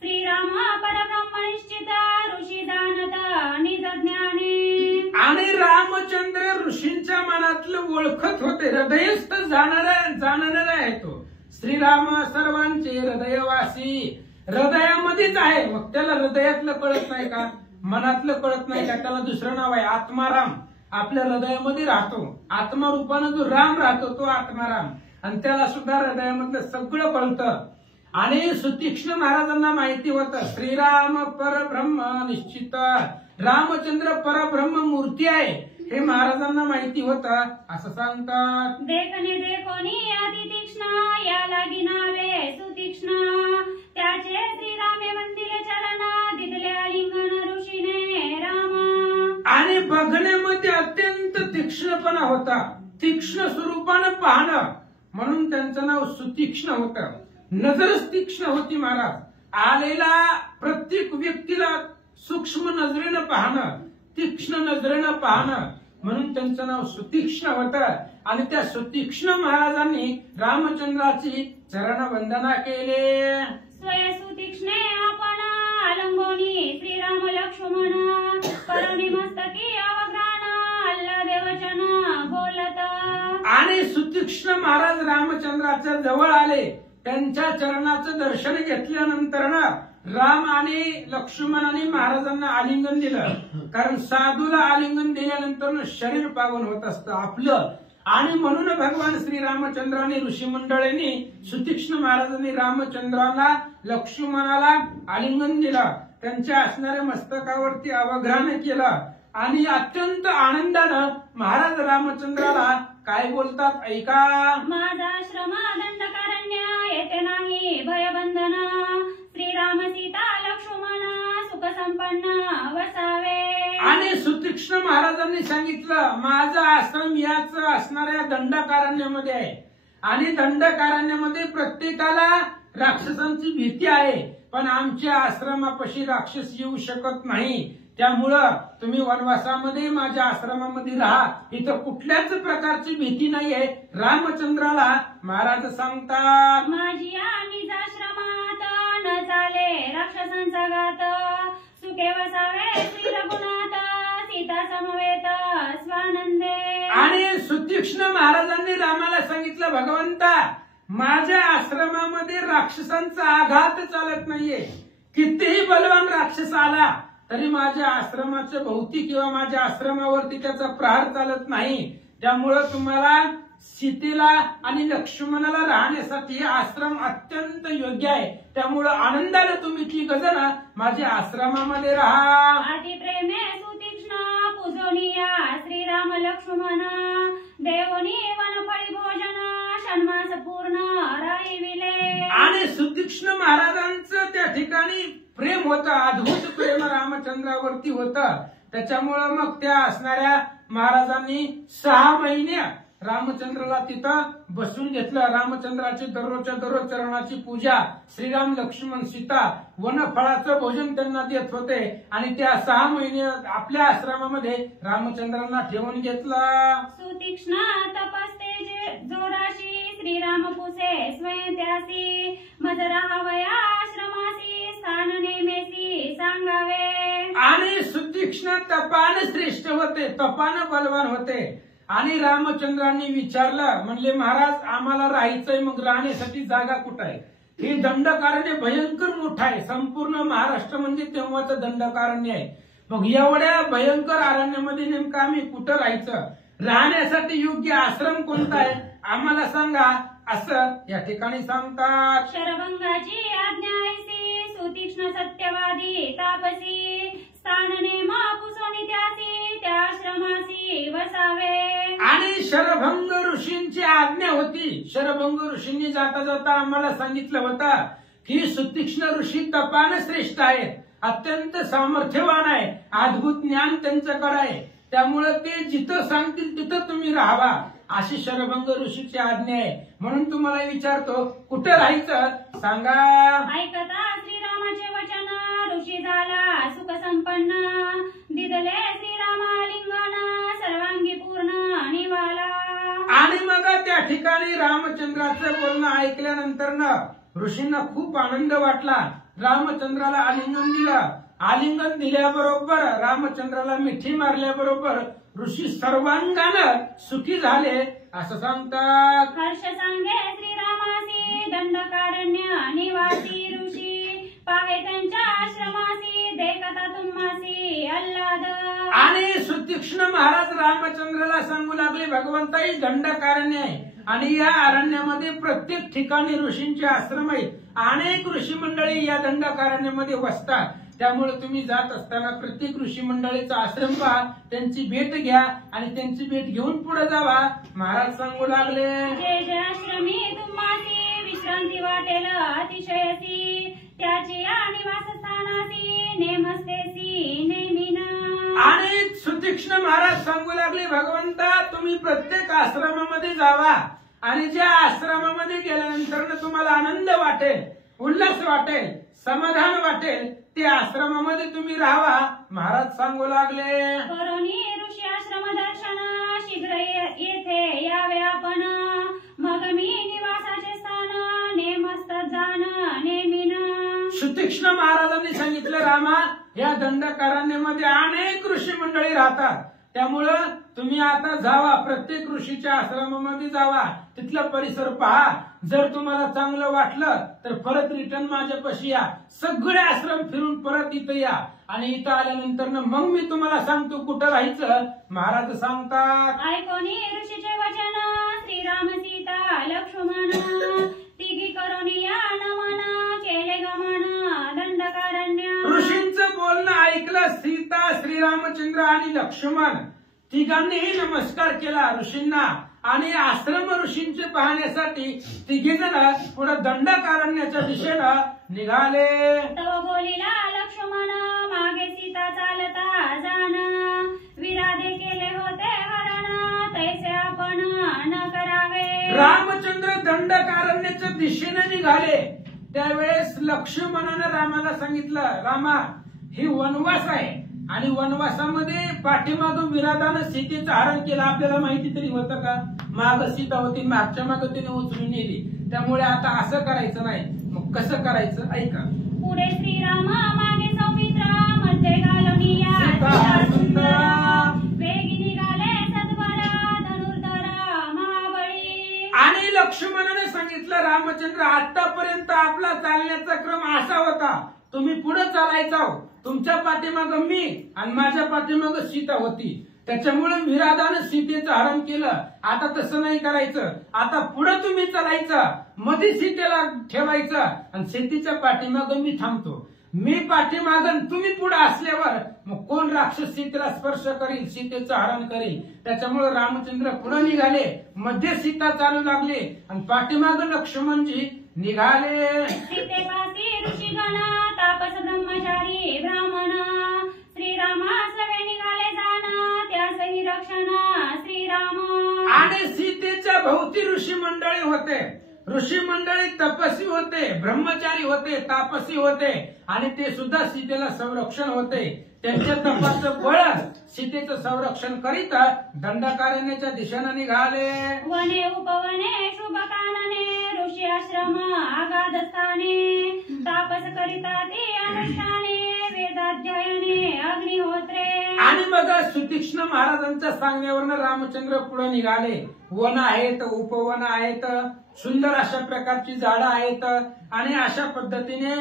श्रीराम परब्रह्म निश्चित ऋषी जाणत निज ज्ञानी. आणि रामचंद्र ऋषींच्या मनातलं ओळखत होते. हृदयस्थ जाणणारा आहे तो. श्रीराम सर्वांचे हृदयवासी, हृदयामध्येच आहे. मग त्याला हृदयातलं कळत नाही का, मनातलं कळत नाही का? त्याला दुसरं नाव आहे आत्माराम. आपल्या हृदयामध्ये राहतो. आत्मारूपानं जो राम राहतो तो आत्माराम. आणि त्याला सुद्धा हृदयामधलं सगळं कळतं. आणि सुतीक्ष्ण महाराजांना माहिती होतं श्रीराम परब्रह्म निश्चित, रामचंद्र परब्रह्म मूर्ती आहे हे महाराजांना माहिती होतं. असं सांगतात, देखणे देखोनी अति तीक्ष्ण या लागी नावे सुतीक्ष्ण त्याचे श्रीरामे वंदिले चरण दिदले आलिंगन ऋषीने राम. आणि बघण्यामध्ये अत्यंत तीक्ष्णपणा होता. तीक्ष्ण स्वरूपानं पाहणं म्हणून त्यांचं नाव सुतीक्ष्ण होतं. नजरच तीक्ष्ण होती महाराज. आलेला प्रत्येक व्यक्तीला सूक्ष्म नजरेनं पाहणं, तीक्ष्ण नजरेनं पाहणं म्हणून त्यांचं नाव सुतीक्ष्ण होतं. आणि त्या सुतीक्ष्ण महाराजांनी रामचंद्राची चरणवंदना केले. स्वय सुतीक्ष्णे आपण आलंगोनी श्रीराम लक्ष्मण करुणी मस्तकी अवघ्राण अल्लादे वचन बोलत. आणि सुतीक्ष्ण महाराज रामचंद्राच्या जवळ आले. त्यांच्या चरणाचं दर्शन घेतल्यानंतर ना राम आणि लक्ष्मणाने महाराजांना आलिंगन दिलं. कारण साधूला आलिंगन दिल्यानंतर शरीर पावन होत असतं आपलं. आणि म्हणून भगवान श्रीरामचंद्राने ऋषी मंडळींनी सुतीक्ष्ण महाराजांनी रामचंद्राला लक्ष्मणाला आलिंगन दिलं. त्यांच्या असणाऱ्या मस्तकावरती अवघ्राण केलं. आणि अत्यंत आनंदानं महाराज रामचंद्राला काय बोलतात ऐका, माझा श्रम दंडकारण्य येथे नाही भयबंधन श्रीराम सीता लक्ष्मण सुख संपन्न वसावे. आणि सुतीक्ष्ण महाराजांनी सांगितलं माझा आश्रम याच असणाऱ्या दंडकारण्यामध्ये आहे. आणि दंडकारण्यामध्ये प्रत्येकाला राक्षसांची भीती आहे, पण आमच्या आश्रमापाशी राक्षस येऊ शकत नाही. त्यामुळं तुम्ही वनवासामध्ये माझ्या आश्रमामध्ये राहा, इथं कुठल्याच प्रकारची भीती नाहीये. रामचंद्राला महाराज सांगतात, माझी आम्ही आश्रमात न चाले राक्षसांचा घात सुखे वसावे श्री रघुनाथ सीता समवेत स्वानंदे. आणि सुतीक्ष्ण महाराजांनी रामाला सांगितलं भगवंता माझ्या आश्रमामध्ये राक्षसांचा आघात चालत नाहीये. कितीही बलवान राक्षस आला तरी माझ्या आश्रमाच्या भोवती किंवा माझ्या आश्रमावरती त्याचा प्रहार चालत नाही. त्यामुळं तुम्हाला सीतेला आणि लक्ष्मणाला राहण्यासाठी आश्रम अत्यंत योग्य आहे. त्यामुळं आनंदाने तुम्ही ती गजन माझ्या आश्रमामध्ये राहा. अति प्रेमे सुतीक्ष्ण पूजोनिया श्रीराम लक्ष्मण देवोनी वनफळी भोजन षण्मास पूर्ण राहिविले. आणि सुतीक्ष्ण महाराजांचं त्या ठिकाणी प्रेम होतं, अद्भुत प्रेम रामचंद्रावरती होतं. त्याच्यामुळं मग त्या असणाऱ्या महाराजांनी 6 महिने रामचंद्राला तिथं बसून घेतलं. रामचंद्राची दररोजच्या दररोज चरणाची पूजा, श्रीराम लक्ष्मण सीता वनफळाचं भोजन त्यांना देत होते. आणि त्या 6 महिने आपल्या आश्रमामध्ये रामचंद्रांना ठेवून घेतलं. सुतीक्ष्ण तपस्ते जोराशी श्रीराम पुसे स्वयं त्यासी मज राहावया आश्रमासी स्थान नेमेसी सांगावे. आणि सुतीक्ष्ण तपान श्रेष्ठ होते, तपान बलवान होते. आणि रामचंद्रांनी विचारलं, म्हणले महाराज आम्हाला राहायचंय, मग राहण्यासाठी जागा कुठं आहे? हे दंडकारण्य भयंकर मोठं आहे. संपूर्ण महाराष्ट्र म्हणजे तेव्हाचं दंडकारण्य आहे. मग एवढ्या भयंकर अरण्यामध्ये नेमकं आम्ही कुठं राहायचं? राहण्यासाठी योग्य आश्रम कोणता आहे आम्हाला सांगा, असं या ठिकाणी सांगतात. शरभंगाची आज्ञा ऐसी सुतीक्ष्ण सत्यवादी तापसी स्थान नेमा पुसोनी त्यासी त्या आश्रमासी वसावे. आणि शरभंग ऋषींची आज्ञा होती. शरभंग ऋषींनी जाता जाता आम्हाला सांगितलं होतं की सुतीक्ष्ण ऋषी तपाने श्रेष्ठ आहेत, अत्यंत सामर्थ्यवान आहे, अद्भुत ज्ञान त्यांच्याकडे आहे, त्यामुळे ते जिथं सांगतील तिथं तुम्ही राहावा अशी शरभंग ऋषीची आज्ञा आहे. म्हणून तुम्हाला विचारतो कुठे राहायचं सांगा. ऐकता श्रीरामाचे वचन ऋषी झाला सुख संपन्न दिदले श्रीरामा लिंगन सर्वांगी पूर्ण निवाला. आणि मग त्या ठिकाणी रामचंद्राचं बोलणं ऐकल्यानंतर ऋषींना खूप आनंद वाटला. रामचंद्राला आलिंगन दिलं. आलिंगन दिल्याबरोबर रामचंद्राला मिठी मारल्याबरोबर ऋषी सर्वांगानं सुखी झाले असं सांगतात. हर्ष सांगे श्रीरामासी दंडकारण्य निवासी ऋषी पाहे त्यांच्या आश्रमासी देखता तुम्हासी आल्हाद. आणि सुतीक्ष्ण महाराज रामचंद्राला सांगू लागले भगवंताई दंडकारण्य आहे आणि या अरण्यामध्ये प्रत्येक ठिकाणी ऋषींचे आश्रम आहेत. अनेक ऋषी मंडळी या दंडकारण्यामध्ये वसतात. त्यामुळे तुम्ही जात असताना प्रत्येक ऋषी मंडळीचा आश्रम पहा, त्यांची भेट घ्या आणि त्यांची भेट घेऊन पुढे जावा. महाराज सांगू लागले जे जे आश्रमी तुम्हासी विश्रांती वाटेल अतिशयसी त्याची या निवासस्थानासी नेमस्तेसी नेमिना. आणि सुतीक्ष्ण महाराज सांगू लागले भगवंता तुम्ही प्रत्येक आश्रमामध्ये जावा आणि ज्या आश्रमामध्ये गेल्यानंतर तुम्हाला आनंद वाटेल, उल्हास वाटेल, समाधान वाटेल त्या आश्रमामध्ये तुम्ही राहावा. महाराज सांगू लागले करोनी ऋषी आश्रम दर्शन शीघ्र येथे यावे आपण मग मी निवासाचे स्थान नेमस्त जाण नेमिन. सुतीक्ष्ण महाराजांनी सांगितलं रामा या दंडकारण्यामध्ये अनेक ऋषी मंडळी राहतात, त्यामुळं तुम्ही आता जावा प्रत्येक ऋषीच्या आश्रमामध्ये जावा, तिथला परिसर पहा. जर तुम्हाला चांगलं वाटलं तर परत रिटर्न माझ्यापाशी या. सगळे आश्रम फिरून परत इथं या आणि इथं आल्यानंतर मग मी तुम्हाला सांगतो कुठं राहायचं. महाराज सांगतात ऐकोनी ऋषीचे वचन श्रीराम सीता लक्ष्मण तिघी करोनी या नमन केले गमन दंडकारण्य. ऋषींचं बोलणं ऐकलं. सीता, श्रीरामचंद्र आणि लक्ष्मण तिघांनीही नमस्कार केला ऋषींना आणि आश्रम ऋषींचे पाहण्यासाठी तिघे जण पुढे दंडकारण्याच्या दिशेनं निघाले. तव बोलिला लक्ष्मण मागे सीता चालता जाण विराधे केले होते हरण तैसे आपण न करावे. रामचंद्र दंडकारण्याच्या दिशेने निघाले. त्यावेळेस लक्ष्मणानं रामाला सांगितलं रामा ही वनवास आहे आणि वनवासामध्ये पाठीमागं विराधानं सीतेचं हरण केलं. आपल्याला माहिती तरी होतं का? माग सीता होती, मागच्या माग तिने उचलून नेली. त्यामुळे आता असं करायचं नाही. मग कसं करायचं ऐका. पुढे श्रीराम मागे सौमित्र मध्ये घालून या सीता सुंदरा वेगी निघाले सत्वर धनुर्धर महाबळी. आणि लक्ष्मणाने सांगितलं रामचंद्र आतापर्यंत आपला चालण्याचा क्रम असा होता, तुम्ही पुढे चालायचा, तुमच्या पाठीमाग मी आणि माझ्या पाठीमाग सीता होती, त्याच्यामुळे विराधानं सीतेचं हरण केलं. आता तसं नाही करायचं. आता पुढे तुम्ही चालायचं, मध्ये सीतेला ठेवायचं आणि सीतेच्या पाठीमाग मी थांबतो. मी पाठीमागन तुम्ही पुढे असल्यावर मग कोण राक्षस सीतेला स्पर्श करील, सीतेचं हरण करील. त्याच्यामुळे रामचंद्र पुढे निघाले, मध्ये सीता चालू लागले आणि पाठीमाग लक्ष्मणजी निघाले. सीतेपासी ऋषीगण तापस ब्रह्मचारी ब्राह्मण श्रीरामासवे निघाले जाण त्यासही रक्षण श्रीराम. आणि सीतेच्या भोवती ऋषी मंडळी होते. ऋषी मंडळी तपस्वी होते, ब्रह्मचारी होते, तापसी होते आणि ते सुद्धा सीतेला संरक्षण होते. त्यांच्या तपाचं बळ सीतेचं संरक्षण करीत दंडकारण्याच्या दिशेनं निघाले. वने उपवने शुभ कानने ऋषी आश्रम आगाध स्थाने तापस करिता ते अनुष्ठाने वेदाध्ययने अग्निहोत्रे. आणि बघा सुतीक्ष्ण महाराजांच्या सांगण्यावरनं रामचंद्र पुढे निघाले. वन आहेत, उपवन आहेत, सुंदर अशा प्रकारची झाडं आहेत आणि अशा पद्धतीने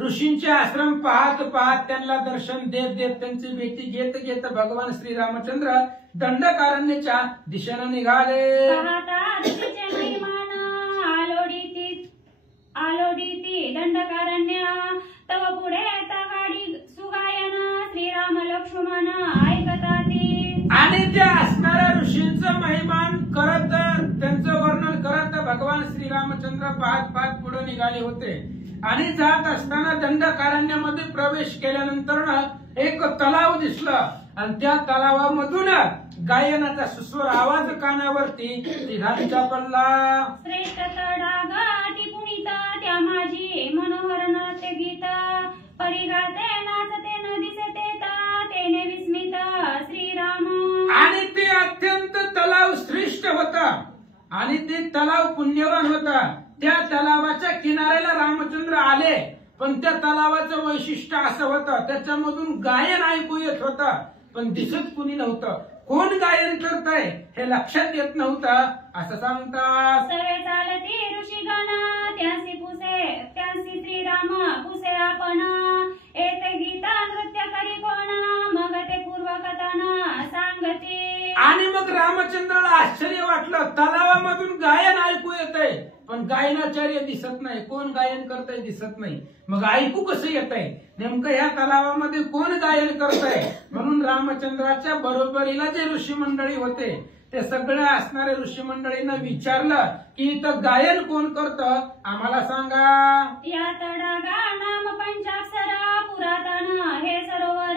ऋषींचे आश्रम पाहत पाहत त्यांना दर्शन देत देत त्यांची भेटी घेत घेत भगवान श्रीरामचंद्र दंडकारण्याच्या दिशेने निघाले. पाहता ऋषीचे महिमान आलोडीती दंडकारण्य तव पुढे तगाडी सुगायन श्रीराम लक्ष्मण ऐकताती. आणि त्या असणाऱ्या ऋषींचं महिमान करत त्यांचं वर्णन करत भगवान श्रीरामचंद्र पाहत पाहत पुढे निघाले होते. आणि जात असताना दंडकारण्यामध्ये प्रवेश केल्यानंतर एक तलाव दिसला आणि त्या तलावामधून गायनाचा सुस्वर आवाज कानावरती तिघांचा पडला. श्रेष्ठ तडागाटी पुनीत त्या माझी मनोहर नाट्य गीत परिगाते नाचते न दिसते तेने विस्मित श्रीराम. आणि ते अत्यंत तलाव श्रेष्ठ होता आणि ते तलाव पुण्यवान होता. त्या तलावाच्या किनाऱ्याला रामचंद्र आले पण त्या तलावाचं वैशिष्ट्य असं होतं त्याच्यामधून गायन ऐकू येत होतं पण दिसत कुणी नव्हतं. कोण गायन करतंय हे लक्षात येत नव्हतं असं सांगतात. सवे चालती ऋषीगण त्यांसी श्रीराम पुसे आपण एक गीत नृत्य करी कोण मग ते पूर्वकथन सांगते. आणि मग रामचंद्राला आश्चर्य वाटलं तलावामधून गायन ऐकू येतंय पण गायनाचार्य दिसत नाही. कोण गायन करतंय दिसत नाही. मग ऐकू कसं येतंय नेमकं ह्या तलावामध्ये कोण गायन करतंय. म्हणून रामचंद्राच्या बरोबरीला जे ऋषी मंडळी होते ते सगळ्या असणाऱ्या ऋषी मंडळींना विचारलं की इथं गायन कोण करतं आम्हाला सांगा. या तडागा नाम पंचाक्षर पुरातन हे सरोवर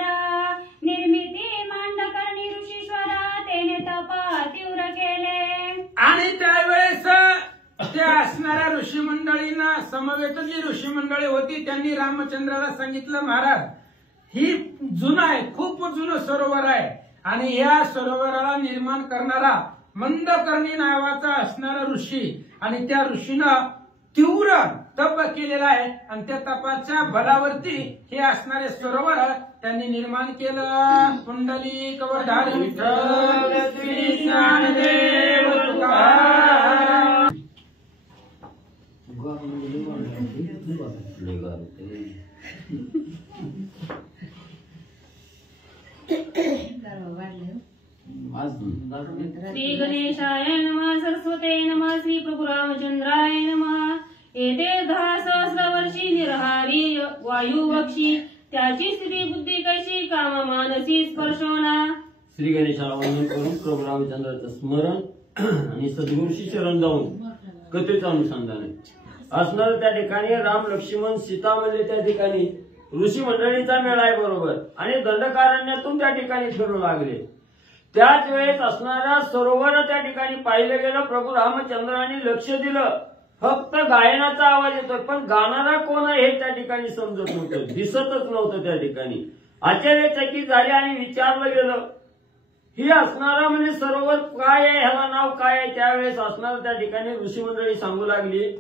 निर्मिती मांडकर्णी ऋषीश्वर तेने तप तीव्र केले. आणि त्यावेळेस त्या असणाऱ्या ऋषी मंडळींना समवेत जी ऋषी मंडळी होती त्यांनी रामचंद्राला सांगितलं महाराज ही जुनं आहे खूप जुनं सरोवर आहे आणि या सरोवराला निर्माण करणारा मंदकर्णी नावाचा असणारा ऋषी आणि त्या ऋषीनं तीव्र तप केलेला आहे आणि त्या तपाच्या बलावरती हे असणारे सरोवर त्यांनी निर्माण केलं. कुंडली कवरधारी विठ्ठल श्री ज्ञानदेव तुकाराम. श्री गणेशाय नमः सरस्वते नमः श्री प्रभु रामचंद्राय नमः. येते 10 सहस्र वर्षी निर्हारी वायुवक्षी त्याची स्त्री बुद्धी कैशी काम मानसी स्पर्शोना. श्री गणेशाला वंदन करून प्रभू रामचंद्राचं स्मरण आणि सद्गुरूशी शरण जाऊन कथेचं अनुसंधान असणार. त्या ठिकाणी राम लक्ष्मण सीता म्हणले त्या ठिकाणी ऋषी मंडळीचा मेळा आहे बरोबर आणि दंडकारण्यातून त्या ठिकाणी फिरू लागले. त्याच वेळेस असणारा सरोवर त्या ठिकाणी पाहिलं गेलं. प्रभू रामचंद्रांनी लक्ष दिलं फक्त गायनाचा आवाज येतोय पण गाणारा कोण आहे हे त्या ठिकाणी समजत नव्हतं दिसतच नव्हतं. त्या ठिकाणी आश्चर्यचकित झाले आणि विचारलं गेलं ही असणारा म्हणजे सरोवर काय आहे ह्याला नाव काय आहे. त्यावेळेस असणार त्या ठिकाणी ऋषी मंडळी सांगू लागली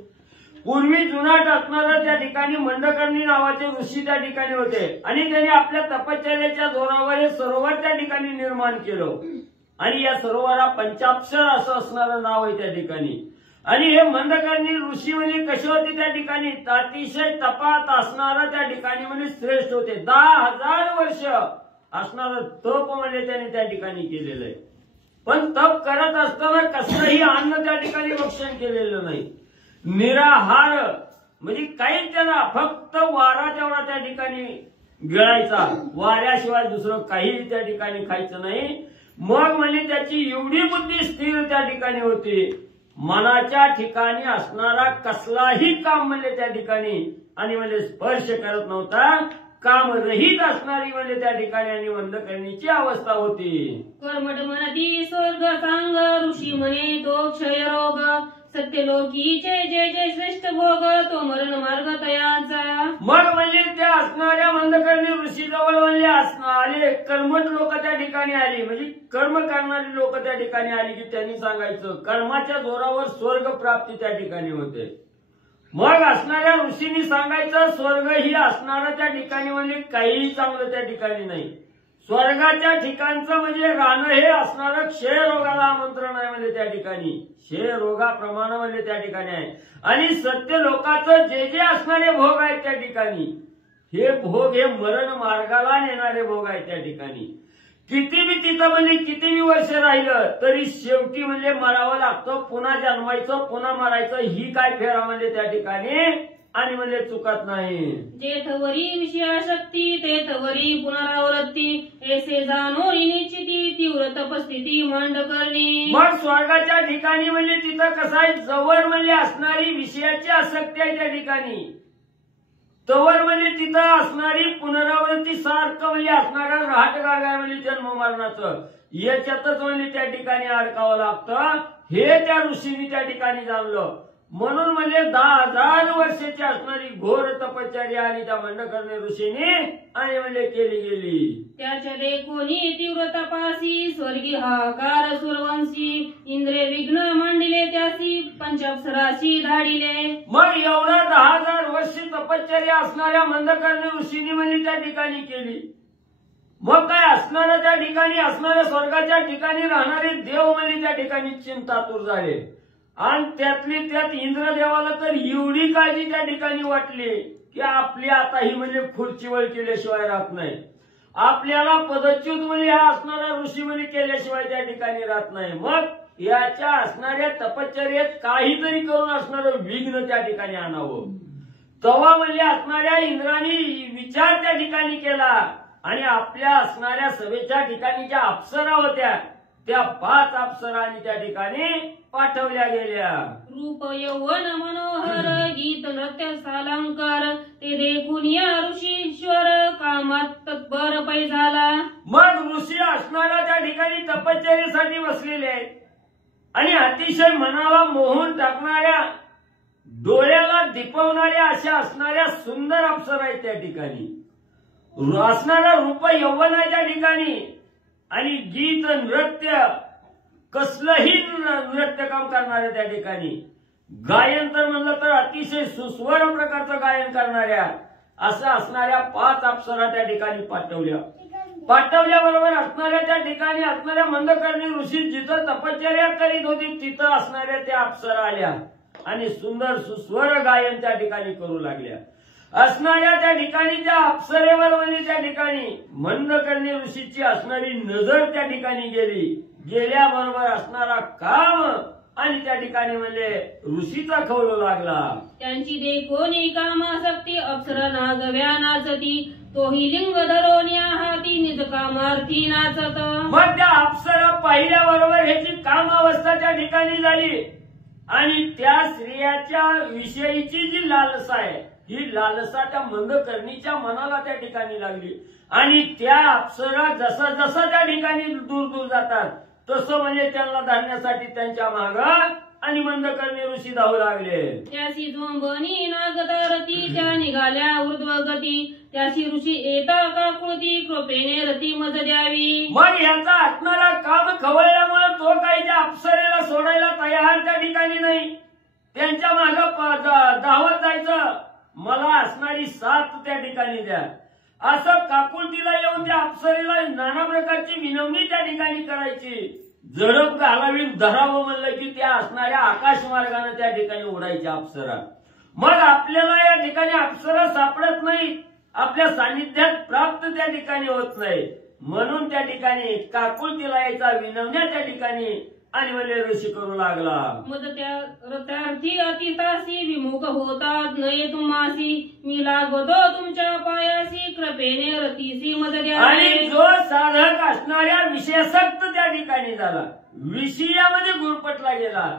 पूर्वी जुनाट असणारा त्या ठिकाणी मंडकर्णी नावाचे ऋषी त्या ठिकाणी होते आणि त्यांनी आपल्या तपश्चर्याच्या जोरावर हे सरोवर त्या ठिकाणी निर्माण केलं आणि या सरोवरा पंचाक्षर असं असणारं नाव आहे त्या ठिकाणी. आणि हे मंदकर्णी ऋषी म्हणजे कसे होते त्या ठिकाणी अतिशय तपात असणारा त्या ठिकाणी म्हणजे श्रेष्ठ होते. 10,000 वर्ष असणारं तप म्हणजे त्याने त्या ठिकाणी केलेलं आहे. पण तप करत असताना कसलंही अन्न त्या ठिकाणी भक्षण केलेलं नाही. निराहार म्हणजे काहीच त्याला फक्त वारा तेवढा त्या ठिकाणी गिळायचा वाऱ्याशिवाय दुसरं काही त्या ठिकाणी खायचं नाही. मग म्हणजे त्याची एवढी बुद्धी स्थिर त्या ठिकाणी होती मनाच्या ठिकाणी असणारा कसलाही काम म्हणजे त्या ठिकाणी आणि म्हणजे स्पर्श करत नव्हता. काम रहित असणारी म्हणजे त्या ठिकाणी आणि मंदकर्णीची अवस्था होती. कर्मठ म्हणती स्वर्ग सांग ऋषी म्हणे तो क्षयरोग सत्यलोकीचे जे जे श्रेष्ठ भोग तो मरण मार्ग तयाचा. मग म्हणजे त्या असणाऱ्या मंदकर्णी ऋषी जवळ म्हणजे आले कर्मठ लोक त्या ठिकाणी आली म्हणजे कर्म करणारी लोक त्या ठिकाणी आली की त्यांनी सांगायचं कर्माच्या जोरावर स्वर्ग प्राप्ती त्या ठिकाणी होते. मग असणाऱ्या ऋषींनी सांगायचं स्वर्ग ही असणारा त्या ठिकाणी म्हणजे काहीही चांगलं त्या ठिकाणी नाही. स्वर्गाच्या ठिकाणचं म्हणजे राहणं हे असणारं क्षयरोगाला आमंत्रण आहे म्हणजे त्या ठिकाणी क्षयरोगाप्रमाणे म्हणजे त्या ठिकाणी आहे. आणि सत्य लोकांचं जे जे असणारे भोग आहेत त्या ठिकाणी हे भोग हे मरण मार्गाला नेणारे भोग आहे त्या ठिकाणी. किती बी तिथं म्हणजे किती बी वर्ष राहिलं तरी शेवटी म्हणजे मरावं लागतं, पुन्हा जन्मायचं, पुन्हा मरायचं. ही काय फेरा म्हणजे त्या ठिकाणी आणि म्हणजे चुकत नाही. जे थवरी विषयाशक्ती ते थवरी पुनरावृत्ती ऐसे जाणो निश्चिती तीव्र तपस्थिती मांड करणे. मग स्वर्गाच्या ठिकाणी म्हणजे तिथं कसं आहे, जवळ म्हणजे असणारी विषयाची आसक्ती आहे त्या ठिकाणी, तवर म्हणजे तिथं असणारी पुनरावृत्ती सारखं म्हणजे असणारा रहाट गाळगाय म्हणजे जन्म मरणाचं याच्यातच म्हणजे त्या ठिकाणी अडकावं लागतं. हे त्या ऋषींनी त्या ठिकाणी जाणलं. म्हणून म्हणजे 10,000 वर्षाची असणारी घोर तपश्चर्या आणि त्या मंडकर्णी ऋषीने आणि म्हणजे केली गेली. त्याच्या देखोनी तीव्र तपासी स्वर्गी हाकार सुरवंशी इंद्रे विघ्न मांडिले त्यासी पंचाप्सराशी धाडिले. मग एवढं 10,000 वर्ष तपश्चर्या असणाऱ्या मंडकर्णी ऋषीने म्हणजे त्या ठिकाणी केली. मग काय असणारं त्या ठिकाणी असणाऱ्या स्वर्गाच्या ठिकाणी राहणारे देव म्हणजे त्या ठिकाणी चिंतातूर झाले. आणि त्यातली त्यात इंद्रदेवाला तर एवढी काळजी त्या ठिकाणी वाटली की आपली आता ही म्हणजे खुर्चीवर केल्याशिवाय राहत नाही, आपल्याला पदच्युत म्हणजे हा असणारा ऋषी म्हणजे केल्याशिवाय त्या ठिकाणी राहत नाही. मग याच्या असणाऱ्या तपश्चर्येत काहीतरी करून असणारं विघ्न त्या ठिकाणी आणावं. तवा म्हणजे असणाऱ्या इंद्राने विचार त्या ठिकाणी केला आणि आपल्या असणाऱ्या सभेच्या ठिकाणी ज्या अप्सरा होत्या त्या 5 अप्सरांनी त्या ठिकाणी पाठवल्या गेल्या. रूप यौवन मनोहर गीत नृत्य सालंकार ते देखून या ऋषीश्वर कामात तत्पर पै झाला. मग ऋषी असणाऱ्या त्या ठिकाणी तपश्चर्येसाठी बसलेले आहेत आणि अतिशय मनाला मोहून टाकणाऱ्या डोळ्याला दिपवणाऱ्या अशा असणाऱ्या सुंदर अप्सरा आहेत त्या ठिकाणी. असणारा रूप यौवन आहे त्या ठिकाणी आणि गीत नृत्य कसलंही नृत्य काम करणाऱ्या त्या ठिकाणी. गायन तर म्हणलं तर अतिशय सुस्वर प्रकारचं गायन करणाऱ्या असं असणाऱ्या 5 अप्सरा त्या ठिकाणी पाठवल्याबरोबर असणाऱ्या त्या ठिकाणी असणाऱ्या मंदकर्णी ऋषी जिथं तपश्चर्या करीत होती तिथं असणाऱ्या त्या अप्सरा आल्या आणि सुंदर सुस्वर गायन त्या ठिकाणी करू लागल्या. असणाऱ्या त्या ठिकाणी त्या अप्सरेवर म्हणजे त्या ठिकाणी मंदकर्णी ऋषीची असणारी नजर त्या ठिकाणी गेल्याबरोबर असणारा काम आणि त्या ठिकाणी म्हणजे ऋषीचा खवलू लागला. त्यांची देखोनी कामासक्ती अप्सरा नागव्या नाचती तोही लिंग धरोन्या हाती निज कामार्थी नाचत. मग त्या अप्सरा पाहिल्याबरोबर ह्याची कामावस्था त्या ठिकाणी झाली आणि त्या स्त्रियाच्या विषयीची जी लालसा आहे ही लालसा त्या मंदकर्णीच्या मनाला त्या ठिकाणी लागली आणि त्या अप्सरा जसं जसं त्या ठिकाणी दूर दूर जातात तसं म्हणजे त्यांना धरण्यासाठी त्यांच्या मागं आणि मंदकर्णी ऋषी धावू लागले. त्याशी जोंबनी नागदारती त्या निघाल्या ऊर्ध्वगती त्याशी ऋषी येता काकुळती कृपेने रती मज द्यावी. मग याचा असणारा काम खवळल्यामुळे तो काही त्या अप्सरेला सोडायला तयार त्या ठिकाणी नाही. त्यांच्या मागं धावत जायचं, मला असणारी साथ त्या ठिकाणी द्या असं काकुळतीला येऊन त्या अप्सरेला नाना प्रकारची विनवणी त्या ठिकाणी करायची. झडप घालावी धरावं म्हणलं की त्या असणाऱ्या आकाश मार्गाने त्या ठिकाणी उडायच्या अप्सरा. मग आपल्याला या ठिकाणी अप्सरा सापडत नाही, आपल्या सानिध्यात प्राप्त त्या ठिकाणी होत नाही. म्हणून त्या ठिकाणी काकुळतीला यायचा विनवण्या त्या ठिकाणी आणि म्हणजे ऋषी करू लागला. मग त्या रथार्थी अतितासी विमुख होतात नये तुम्हासी मी लागतो तुमच्या पायासी कृपेने रतीसी मज द्या. आणि जो साधक असणाऱ्या विषयासक्त त्या ठिकाणी झाला, विषयामध्ये गुरपटला गेला,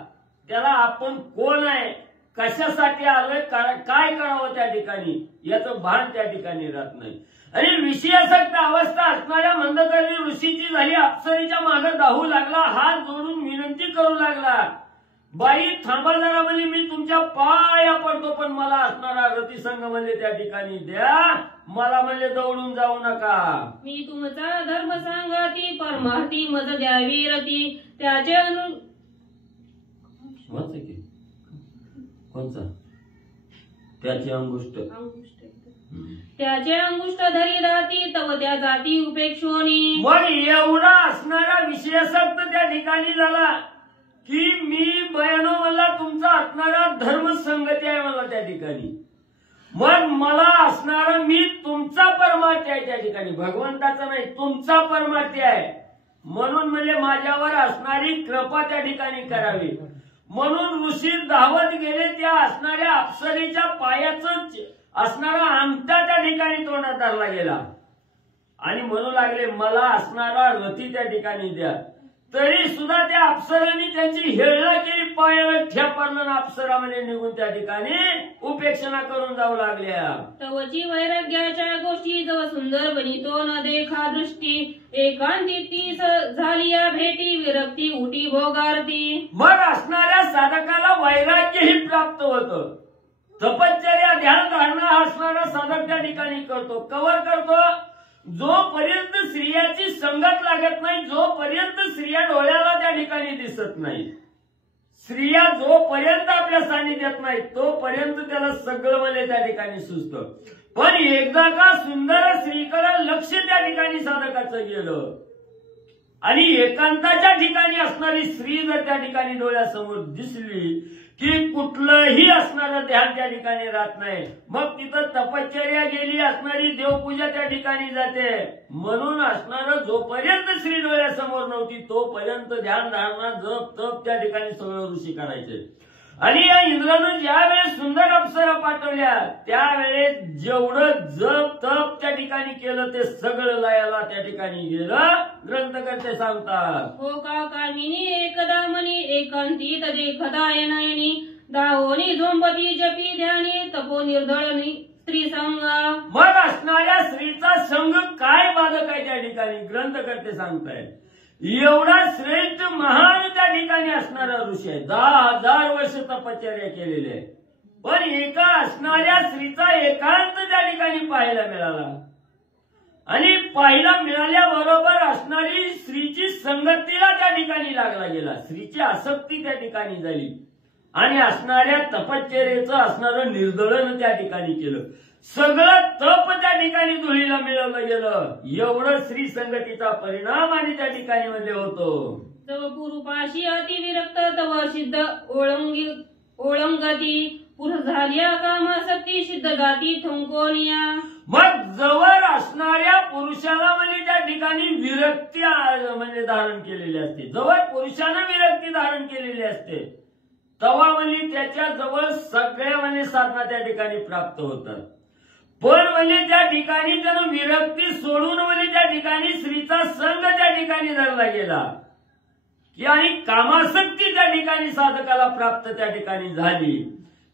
त्याला आपण कोण आहे, कशासाठी आलोय, काय करावं त्या ठिकाणी याचं भान त्या ठिकाणी राहत नाही. आणि विषयासक्त अवस्था असणाऱ्या मंदकर्णी ऋषीची झाली. अप्सरेच्या मागे धावू लागला, हात जोडून विनंती करू लागला, बाई थांबा जरा म्हणजे मी तुमच्या पाया पडतो पण मला असणारा रतिसंग म्हणजे त्या ठिकाणी द्या, मला म्हणजे दौडून जाऊ नका. मी तुमचा धर्म सांगाती परमार्थी मज द्यावी रती त्याचे कोणचा त्याची अंगुष्ट त्याचे अंगुष्ट धरी राहती तव त्या जाती उपेक्षोनी. मग एवढा असणारा विषयासक्त त्या ठिकाणी झाला की मी बयानो मला तुमचा असणारा धर्म संगती आहे मला त्या ठिकाणी. मग मला असणारा मी तुमचा परमार्थी आहे त्या ठिकाणी, भगवंताचा नाही, तुमचा परमार्थी आहे. म्हणून म्हणजे माझ्यावर असणारी कृपा त्या ठिकाणी करावी. म्हणून ऋषी धावत गेले त्या असणाऱ्या अप्सरेच्या पायाचं असणारा अंगठा त्या ठिकाणी तोंडात धरला गेला आणि म्हणू लागले मला असणारा रथी त्या ठिकाणी द्या. तरी सुद्धा त्या अप्सरांनी त्यांची हेळणा केली, पायाला ठेपरलं, अप्सरामध्ये निघून त्या ठिकाणी उपेक्षणा करून जाऊ लागल्या. तवची वैराग्याच्या गोष्टी जव सुंदर बनितो न देखा दृष्टी, एकांती ती झाली या भेटी, विरक्ती उटी भोगारती. मग असणाऱ्या साधकाला वैराग्यही प्राप्त होतं. तपश्चर्या ध्यान धारणा असणारा साधक त्या ठिकाणी करतो. कवर करतो जोपर्यंत स्त्रियाची संगत लागत नाही, जोपर्यंत स्त्रिया डोळ्याला त्या ठिकाणी दिसत नाही, स्त्रिया जोपर्यंत आपल्या सानिध्यात नाही तोपर्यंत त्याला सगळं म्हणजे त्या ठिकाणी सुचतं. पण एकदा का सुंदर स्त्रीकडे लक्ष त्या ठिकाणी साधकाचं गेलं आणि एकांताच्या ठिकाणी असणारी स्त्री जर त्या ठिकाणी डोळ्यासमोर दिसली की कुठलंही असणारं ध्यान त्या ठिकाणी राहत नाही. मग तिथं तपश्चर्या गेली, असणारी देवपूजा त्या ठिकाणी जाते. म्हणून असणारं जोपर्यंत श्री डोळ्यासमोर नव्हती तोपर्यंत ध्यान धारणा जप तप त्या ठिकाणी सगळं ऋषी करायचे. आणि या इंद्रानं ज्या वेळेस सुंदर अप्सरा पाठवल्या त्यावेळेस जेवढं जप तप त्या ठिकाणी केलं ते सगळं लयाला त्या ठिकाणी गेलं. ग्रंथकर्ते सांगतात हो का कामिनी एकदा मनी, एकांती देखदा नयनी, दाहोनी झोंबती जपी ध्यानी, तपो निर्दळनी स्त्री संगा. मग असणाऱ्या स्त्रीचा संघ काय बाधक आहे त्या ठिकाणी ग्रंथकर्ते सांगताय. एवढा श्रेष्ठ महान त्या ठिकाणी असणारा ऋषी आहे, 10,000 वर्ष तपश्चर्या केलेली आहे. पण एका असणाऱ्या स्त्रीचा एकांत त्या ठिकाणी पाहायला मिळाला आणि पाहायला मिळाल्याबरोबर असणारी स्त्रीची संगतीला त्या ठिकाणी लागला गेला. स्त्रीची आसक्ती त्या ठिकाणी झाली आणि असणाऱ्या तपश्चर्येचं असणारं निर्दळन त्या ठिकाणी केलं. सगळं तप त्या ठिकाणी धुळीला मिळवलं गेलं. एवढं स्त्री संगतीचा परिणाम आणि त्या ठिकाणी मध्ये होतो. तव पुरुपाशी अतिविरक्त तव सिद्ध ओळंगती, पुरुष झाल्या कामासक्ती सिद्ध जाती थंकोनिया. मग जवळ असणाऱ्या पुरुषाला म्हणजे त्या ठिकाणी विरक्ती म्हणजे धारण केलेली असते. जवळ पुरुषानं विरक्ती धारण केलेली असते तेव्हा म्हणजे त्याच्या जवळ सगळ्या म्हणजे साधना त्या ठिकाणी प्राप्त होतात. पण म्हणजे त्या ठिकाणी त्यानं विरक्ती सोडून म्हणजे त्या ठिकाणी स्त्रीचा संघ त्या ठिकाणी धरला गेला की आणि कामासक्ती त्या ठिकाणी साधकाला प्राप्त त्या ठिकाणी झाली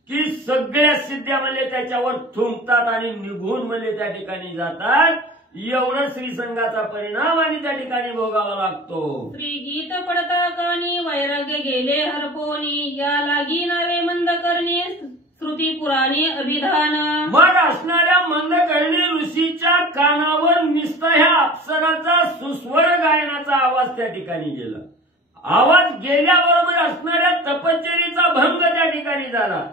की सगळ्या सिद्ध्या म्हणजे त्याच्यावर थुंकतात आणि निघून म्हणजे त्या ठिकाणी जातात. एवढं श्रीसंघाचा परिणाम आणि त्या ठिकाणी भोगावा लागतो. श्री गीत पडता कानी वैराग्य गेले हरपोनी, या लागी नावे मंद करणे श्रुती पुराणे अभिधान. मग असणाऱ्या मंदकर्णी ऋषीच्या कानावर नुसता ह्या अप्सराचा सुस्वर गायनाचा आवाज त्या ठिकाणी गेला. आवाज गेल्याबरोबर असणाऱ्या तपश्चर्येचा भंग त्या ठिकाणी झाला.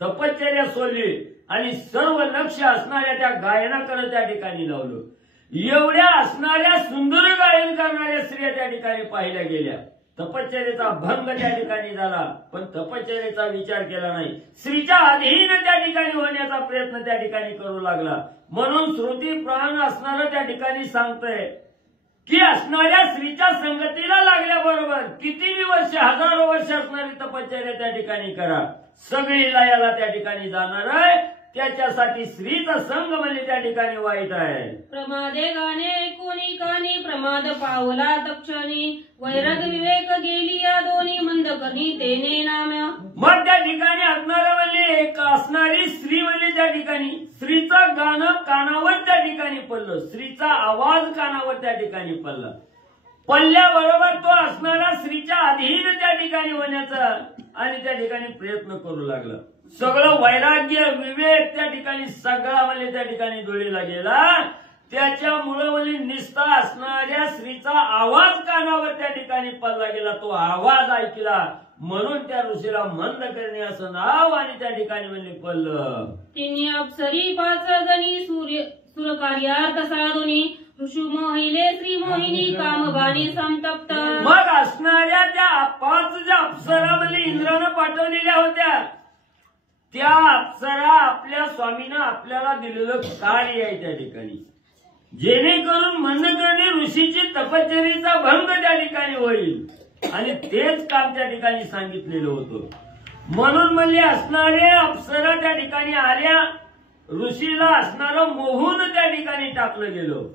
तपश्चर्या सोडली आणि सर्व लक्ष असणाऱ्या त्या गायनाकडे त्या ठिकाणी लावलं. एवढ्या असणाऱ्या सुंदर गायन करणाऱ्या स्त्रिया त्या ठिकाणी पाहिल्या गेल्या. तपश्चर्येचा भंग त्या ठिकाणी झाला पण तपश्चर्येचा विचार केला नाही. स्त्रीच्या अधीन त्या ठिकाणी होण्याचा प्रयत्न त्या ठिकाणी करू लागला. म्हणून श्रुती प्राण असणारं त्या ठिकाणी सांगतंय की असणाऱ्या स्त्रीच्या संगतीला लागल्याबरोबर कितीही वर्ष, हजारो वर्ष असणारी तपश्चर्या त्या ठिकाणी करा, सगळी लयाला त्या ठिकाणी जाणार आहे. त्याच्यासाठी स्त्रीचा संघ म्हणजे त्या ठिकाणी वाईट आहे. प्रमादे गाणे कोणी कानी, प्रमाद पावला दक्षिणी, वैराग विवेक गेली या दोन्ही मंद कनी तेने नाम्या. मग त्या ठिकाणी असणारं म्हणजे एक असणारी स्त्री म्हणजे त्या ठिकाणी स्त्रीचं गाणं कानावर त्या ठिकाणी पडलं, स्त्रीचा आवाज कानावर त्या ठिकाणी पडला. पडल्याबरोबर तो असणारा स्त्रीच्या अधीन त्या ठिकाणी होण्याचा आणि त्या ठिकाणी प्रयत्न करू लागला. सगळं वैराग्य विवेक त्या ठिकाणी सगळा म्हणजे त्या ठिकाणी धुळीला गेला. त्याच्यामुळे म्हणजे निस्ता असणाऱ्या स्त्रीचा आवाज कानावर त्या ठिकाणी पडला गेला. तो आवाज ऐकला म्हणून त्या ऋषीला मंद करणे असं नाव आणि त्या ठिकाणी म्हणजे पडलं. तिन्ही अप्सरी 5 जणी सुरकार्यार्थ साधुनी, ऋषी मोहिले श्री मोहिनी कामबाणी संतप्त. मग असणाऱ्या त्या 5 ज्या अप्सरा म्हणजे इंद्रानं पाठवलेल्या होत्या त्या अप्सरा आपल्या स्वामीनं आपल्याला दिलेलं कार्य आहे त्या ठिकाणी, जेणेकरून मनकर्णी ऋषीची तपश्चर्येचा भंग त्या ठिकाणी होईल. आणि तेच काम त्या ठिकाणी सांगितलेलं होतं. म्हणून म्हणजे असणाऱ्या अप्सरा त्या ठिकाणी आल्या, ऋषीला असणारं मोहून त्या ठिकाणी टाकलं गेलं.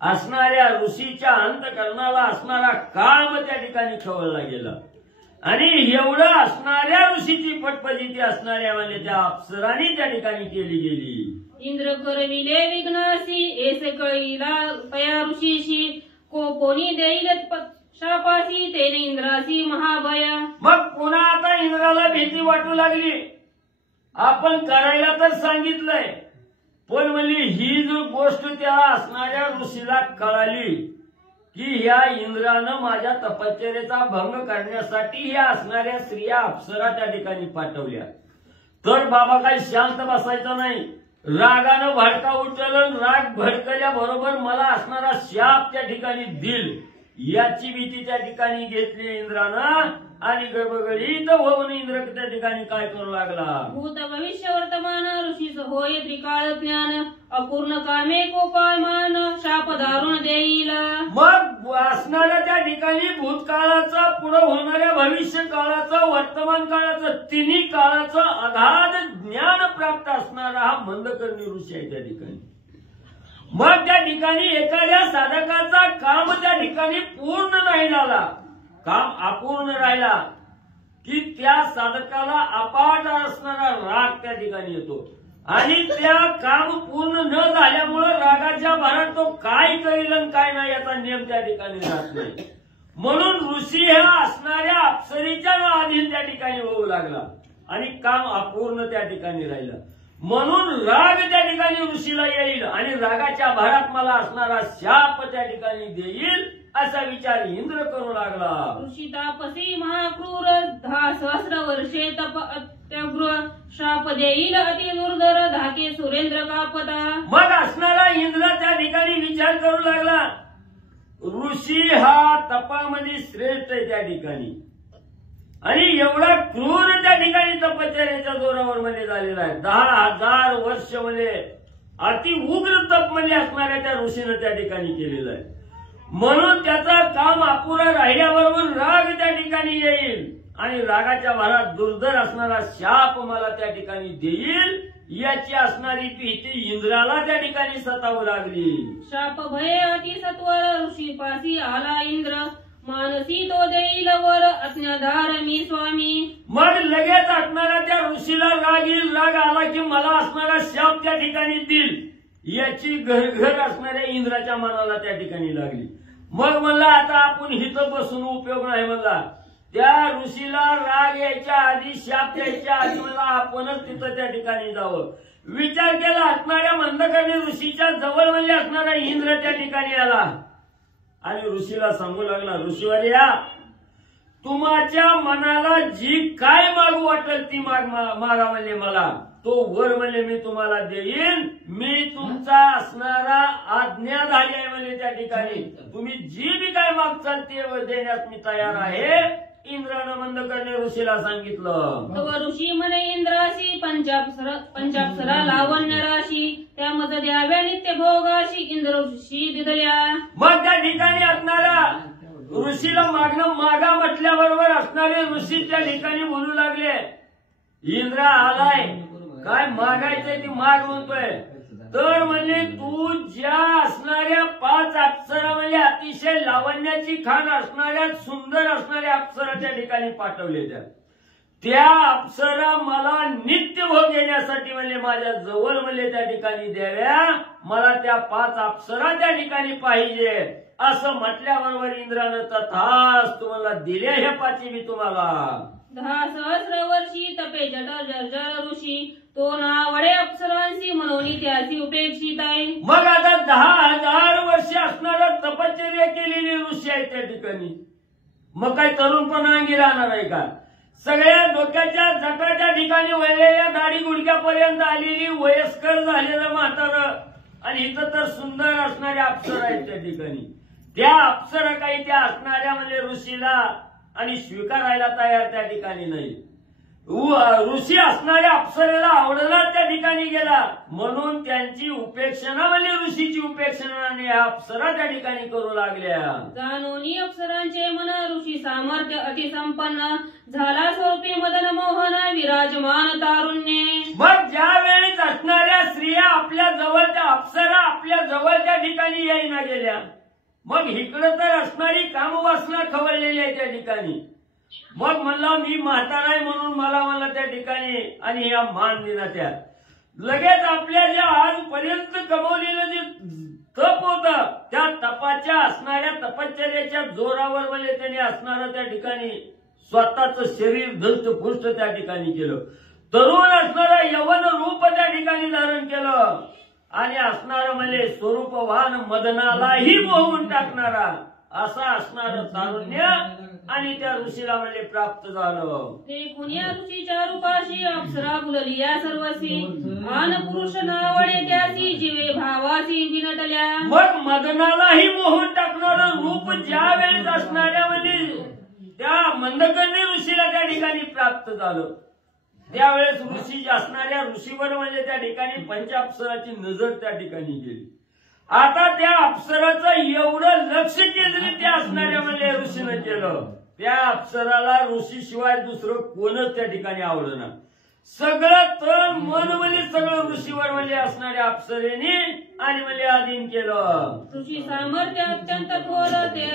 असणाऱ्या ऋषीच्या अंतकरणाला असणारा काम त्या ठिकाणी खवळला गेला. आणि एवढं असणाऱ्या ऋषीची पटपजिती असणाऱ्या म्हणजे त्या अप्सरांनी त्या ठिकाणी केली गेली. इंद्र करविले विघ्नासी एस कळीला पया ऋषीशी कोणी देईल शापासी तेने इंद्रासी महाभया. मग पुन्हा आता इंद्राला भीती वाटू लागली. आपण करायला तर सांगितलंय, पण म्हणजे ही जो गोष्ट त्या असणाऱ्या ऋषीला कळाली की ह्या इंद्रानं माझ्या तपश्चर्येचा भंग करण्यासाठी ह्या असणाऱ्या स्त्रिया अप्सरा त्या ठिकाणी पाठवल्या. तर बाबा काही शांत बसायचं नाही. रागानं भडका उठलं, राग भडकल्याबरोबर मला असणारा शाप त्या ठिकाणी दिल याची भीती त्या ठिकाणी घेतली इंद्रानं. आणि गडबडीत होऊन इंद्र त्या ठिकाणी काय करू लागला. भूत भविष्य वर्तमान ऋषीच होय त्रिकाळ ज्ञान अपूर्ण कामे कोपायमान शाप दारुण देईल. मग असणाऱ्या त्या ठिकाणी भूतकाळाचा, पुढे होणाऱ्या भविष्य काळाचा, वर्तमान काळाचं, तिन्ही काळाचं अगाध ज्ञान प्राप्त असणारा हा मंदकर्णी ऋषी आहे त्या ठिकाणी. मग त्या ठिकाणी एखाद्या साधकाचा काम त्या ठिकाणी पूर्ण नाही झाला, काम अपूर्ण राहिला की त्या साधकाला अपाट असणारा राग त्या ठिकाणी येतो. आणि त्या काम पूर्ण न झाल्यामुळं रागाच्या भरात तो काय करेल आणि काय नाही याचा नियम त्या ठिकाणी राहत नाही. म्हणून ऋषी ह्या असणाऱ्या अप्सरेच्या अधीन त्या ठिकाणी होऊ लागला आणि काम अपूर्ण त्या ठिकाणी राहिलं. म्हणून राग त्या ठिकाणी ऋषीला येईल आणि रागाच्या भरात मला असणारा शाप त्या ठिकाणी देईल असा विचार इंद्र करू लागला. ऋषी तापसी महाक्रूर 10 सहस्र वर्षे तप अत्याग्र शाप देईल अति दुर्धर धाके सुरेंद्र कापता. मग असणारा इंद्र त्या ठिकाणी विचार करू लागला, ऋषी हा तपामध्ये श्रेष्ठ आहे त्या ठिकाणी आणि एवढा क्रूर त्या ठिकाणी तपश्चर्याच्या जोरावर मध्ये झालेला आहे. 10,000 वर्ष मध्ये अति उग्र तप मध्ये असणाऱ्या त्या ऋषीनं त्या ठिकाणी केलेलं आहे. म्हणून त्याचा काम अपुरा राहिल्याबरोबर राग त्या ठिकाणी येईल आणि रागाच्या भरात दुर्धर असणारा शाप मला त्या ठिकाणी देईल याची असणारी भीती इंद्राला त्या ठिकाणी सतावू लागली. शाप भय अति सत्वर ऋषी पासी आला इंद्र मानसी तो देईल वर अज्ञाधार मी स्वामी. मग लगेच असणारा त्या ऋषीला राग येईल. राग आला की मला असणारा शाप त्या ठिकाणी देईल याची घर असणाऱ्या इंद्राच्या मनाला त्या ठिकाणी लागली. मग म्हणला आता आपण हिथं बसून उपयोग नाही. म्हणला त्या ऋषीला राग यायच्या आधी, शाप यायच्या आधी मला आपणच तिथं त्या ठिकाणी जावं. विचार केला. असणाऱ्या मंदकर्णी ऋषीच्या जवळ म्हणजे असणारा इंद्र त्या ठिकाणी आला आणि ऋषीला सांगू लागला, ऋषीवर्या तुमच्या मनाला जी काय मागू वाटेल ती मागा म्हणजे मला तो वर म्हणजे मी तुम्हाला देईन. मी तुमचा असणारा आज्ञाधारी आहे म्हणजे त्या ठिकाणी तुम्ही जी बी काय मागचाल ते देण्यास मी तयार आहे. इंद्रानं मंदकर्णी ऋषीला सांगितलं. तव ऋषी म्हणे इंद्राशी पंचाप्सरा लावण्य राशी त्यामध्ये द्याव्या नित्य भोगाशी इंद्र ऋषी दिदल्या. मग त्या ठिकाणी असणारा ऋषीला मागणं मागा म्हटल्याबरोबर असणारे ऋषी त्या ठिकाणी बोलू लागले, इंद्रा आलाय काय मागायचंय ती माग म्हणतोय. तर म्हणजे तू ज्या असणाऱ्या 5 अप्सरा म्हणजे अतिशय लावण्याची खाण असणाऱ्या सुंदर असणाऱ्या अप्सरा त्या ठिकाणी पाठवलेल्या त्या अप्सरा मला नित्य भोग घेण्यासाठी म्हणजे माझ्या जवळ म्हणजे त्या ठिकाणी द्याव्या. मला त्या 5 अप्सरा त्या ठिकाणी पाहिजे असं म्हटल्याबरोबर इंद्रानं तथास्तु मला दिल्या ह्या 5 मी तुम्हाला. 10 सहस्र वर्षी तपे जटर जर्जर ऋषी तो नावडे अप्सरांशी म्हणून त्याची उपेक्षित आहे. मग आता 10,000 वर्ष असणारा तपश्चर्या केलेली ऋषी आहे त्या ठिकाणी. मग काय तरुणपणा अंगी राहणार आहे का? सगळ्या डोक्याच्या जटाच्या ठिकाणी वळलेल्या दाढी गुडक्यापर्यंत आलेली वयस्कर झालेलं म्हातारं आणि इथं तर सुंदर असणाऱ्या अप्सरा आहेत त्या ठिकाणी. त्या अप्सरा काही त्या असणाऱ्या म्हणजे ऋषीला आणि स्वीकारायला तयार त्या ठिकाणी नाही. ऋषी असणाऱ्या अप्सरेला आवडणार त्या ठिकाणी गेला, म्हणून त्यांची उपेक्षणा म्हणजे ऋषीची उपेक्षणा आणि अप्सरा त्या ठिकाणी करू लागल्या. जाणोनी अप्सरांचे मन ऋषी सामर्थ्य अतिसंपन्न झाला सोपी मदन मोहन विराजमान तारुण्ये. मग ज्या वेळेस असणाऱ्या स्त्रिया आपल्या जवळच्या अप्सरा आपल्या जवळच्या ठिकाणी येईना गेल्या, मग इकडं तर असणारी कामवासना खवळलेली आहे त्या ठिकाणी. मग म्हणला मी म्हातारा आहे म्हणून मला त्या ठिकाणी आणि या मान दिला त्या लगेच आपल्या ज्या आजपर्यंत कमवलेलं जे तप होतं त्या तपाच्या असणाऱ्या तपश्चर्याच्या जोरावर म्हणजे त्यांनी असणारं त्या ठिकाणी स्वतःचं शरीर धष्टपुष्ट त्या ठिकाणी केलं. तरुण असणारं यवन रूप त्या ठिकाणी धारण केलं आणि असणारं म्हणजे स्वरूपवान मदनालाही मोहून टाकणारा असं असणारं तारुण्य आणि त्या ऋषीला म्हणजे प्राप्त झालं. ते कुण्या ऋषीच्या रूपाशी अप्सरा बुलली या सर्वसी आन पुरुष नावडे त्यासी जीवे भावासी बिनटल्या. मग मदनालाही मोहून टाकणारं रूप ज्या वेळेस असणाऱ्या म्हणजे त्या मंदकर्णी ऋषीला त्या ठिकाणी प्राप्त झालं, त्यावेळेस ऋषी असणाऱ्या ऋषीवर म्हणजे त्या ठिकाणी पंचाप्सराची नजर त्या ठिकाणी गेली. आता त्या अप्सराचं एवढं लक्ष केंद्रित त्या असणाऱ्या म्हणजे ऋषीनं केलं, त्या अप्सराला ऋषीशिवाय दुसरं कोणच त्या ठिकाणी आवडणार. सगळं तन मन म्हणजे सगळं ऋषीवर म्हणजे असणाऱ्या अप्सरेने आणि म्हणजे अधीन केलं. ऋषी सामर्थ्य अत्यंत थोर ते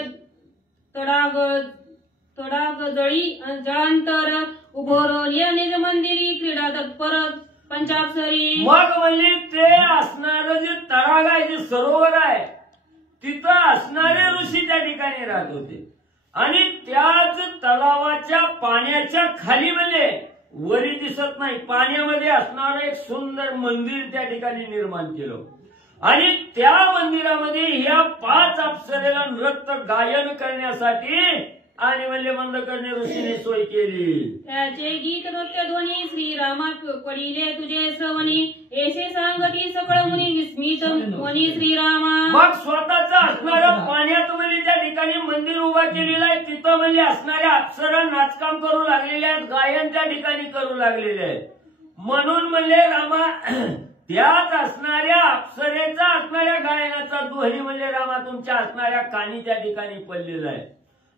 तडाग जळी जांतर उभोरलिया निज मंदिरी क्रीडा तत्पर पंचाप्सरी. मग म्हणजे ते असणारं जे तडाग आहे जे सरोवर आहे तिथं असणारे ऋषी त्या ठिकाणी राहत होते आणि त्याच तलावाच्या पाण्याच्या खाली म्हणजे वरी दिसत नाही पाण्यामध्ये असणारं एक सुंदर मंदिर त्या ठिकाणी निर्माण केलं आणि त्या मंदिरामध्ये ह्या 5 अप्सरेला नृत्य गायन करण्यासाठी आणि म्हणजे मंदकर्णी ऋषीने सोय केली. त्याचे गीत नृत्य ध्वनी श्रीरामा पडिले तुझे सवनी येशे सांगती सकळ मुनी विस्मित वनी श्रीरामा. मग स्वतःचं असणारं पाण्यात म्हणजे त्या ठिकाणी मंदिर उभा केलेलं आहे, तिथं म्हणजे असणाऱ्या अप्सरा नाचकाम करू लागलेल्या आहेत, गायन त्या ठिकाणी करू लागलेले आहेत. म्हणून म्हणजे रामा त्यात असणाऱ्या अप्सरेचा असणाऱ्या गायनाचा ध्वनी म्हणजे रामा तुमच्या असणाऱ्या कानी त्या ठिकाणी पडलेला आहे.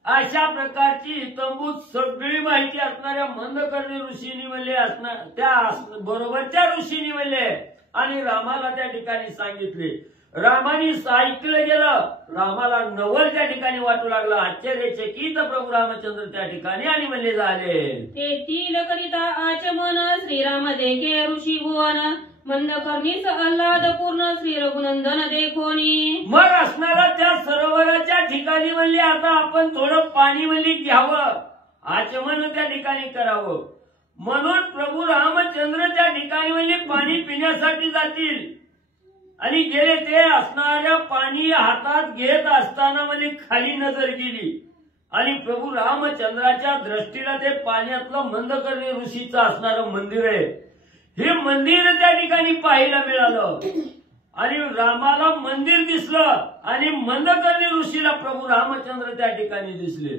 अशा प्रकारची हितंभूत सगळी माहिती असणाऱ्या मंदकर्णी ऋषीनी म्हणले असणार त्या बरोबरच्या ऋषीनी म्हणले आणि रामाला त्या ठिकाणी सांगितले. रामाने ऐकलं गेलं, रामाला नवल त्या ठिकाणी वाटू लागलं. आश्चर्यचकित प्रभू रामचंद्र त्या ठिकाणी आणि म्हणले झाले. तेथील करिता आचमन श्रीराम देखे ऋषी भुवन मंदकर्णीच आल्हाद पूर्ण श्री रघुनंदन देखोनी. मग असणारा त्या सरोवराच्या ठिकाणी म्हणले आता आपण थोडं पाणी म्हणजे घ्यावं, आचमन त्या ठिकाणी करावं. म्हणून प्रभू रामचंद्र त्या ठिकाणी म्हणजे पाणी पिण्यासाठी जातील आणि गेले. ते असणाऱ्या पाणी हातात घेत असताना म्हणजे खाली नजर गेली आणि प्रभू रामचंद्राच्या दृष्टीला ते पाण्यातलं मंदकर्णी ऋषीचं असणारं मंदिर आहे हे मंदिर त्या ठिकाणी पाहायला मिळालं आणि रामाला मंदिर दिसलं आणि मंदकर्णी ऋषीला प्रभू रामचंद्र त्या ठिकाणी दिसले.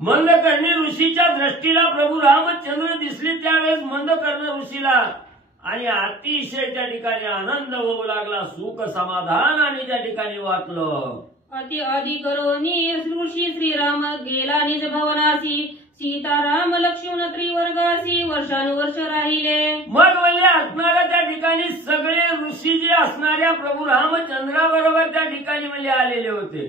मंदकर्णी ऋषीच्या दृष्टीला प्रभू रामचंद्र दिसले त्यावेळेस मंदकर्णी ऋषीला आणि अतिशय त्या ठिकाणी आनंद होऊ लागला, सुख समाधान आणि त्या ठिकाणी वाटलं. अति अधिकरोनी ऋषी श्रीराम गेला निज भवनासी सीताराम लक्ष्मण त्रिवर्गासी वर्षानुवर्ष राहिले. मग म्हणजे असणाऱ्या त्या ठिकाणी सगळे ऋषी जे असणाऱ्या प्रभू रामचंद्राबरोबर त्या ठिकाणी म्हणजे आलेले होते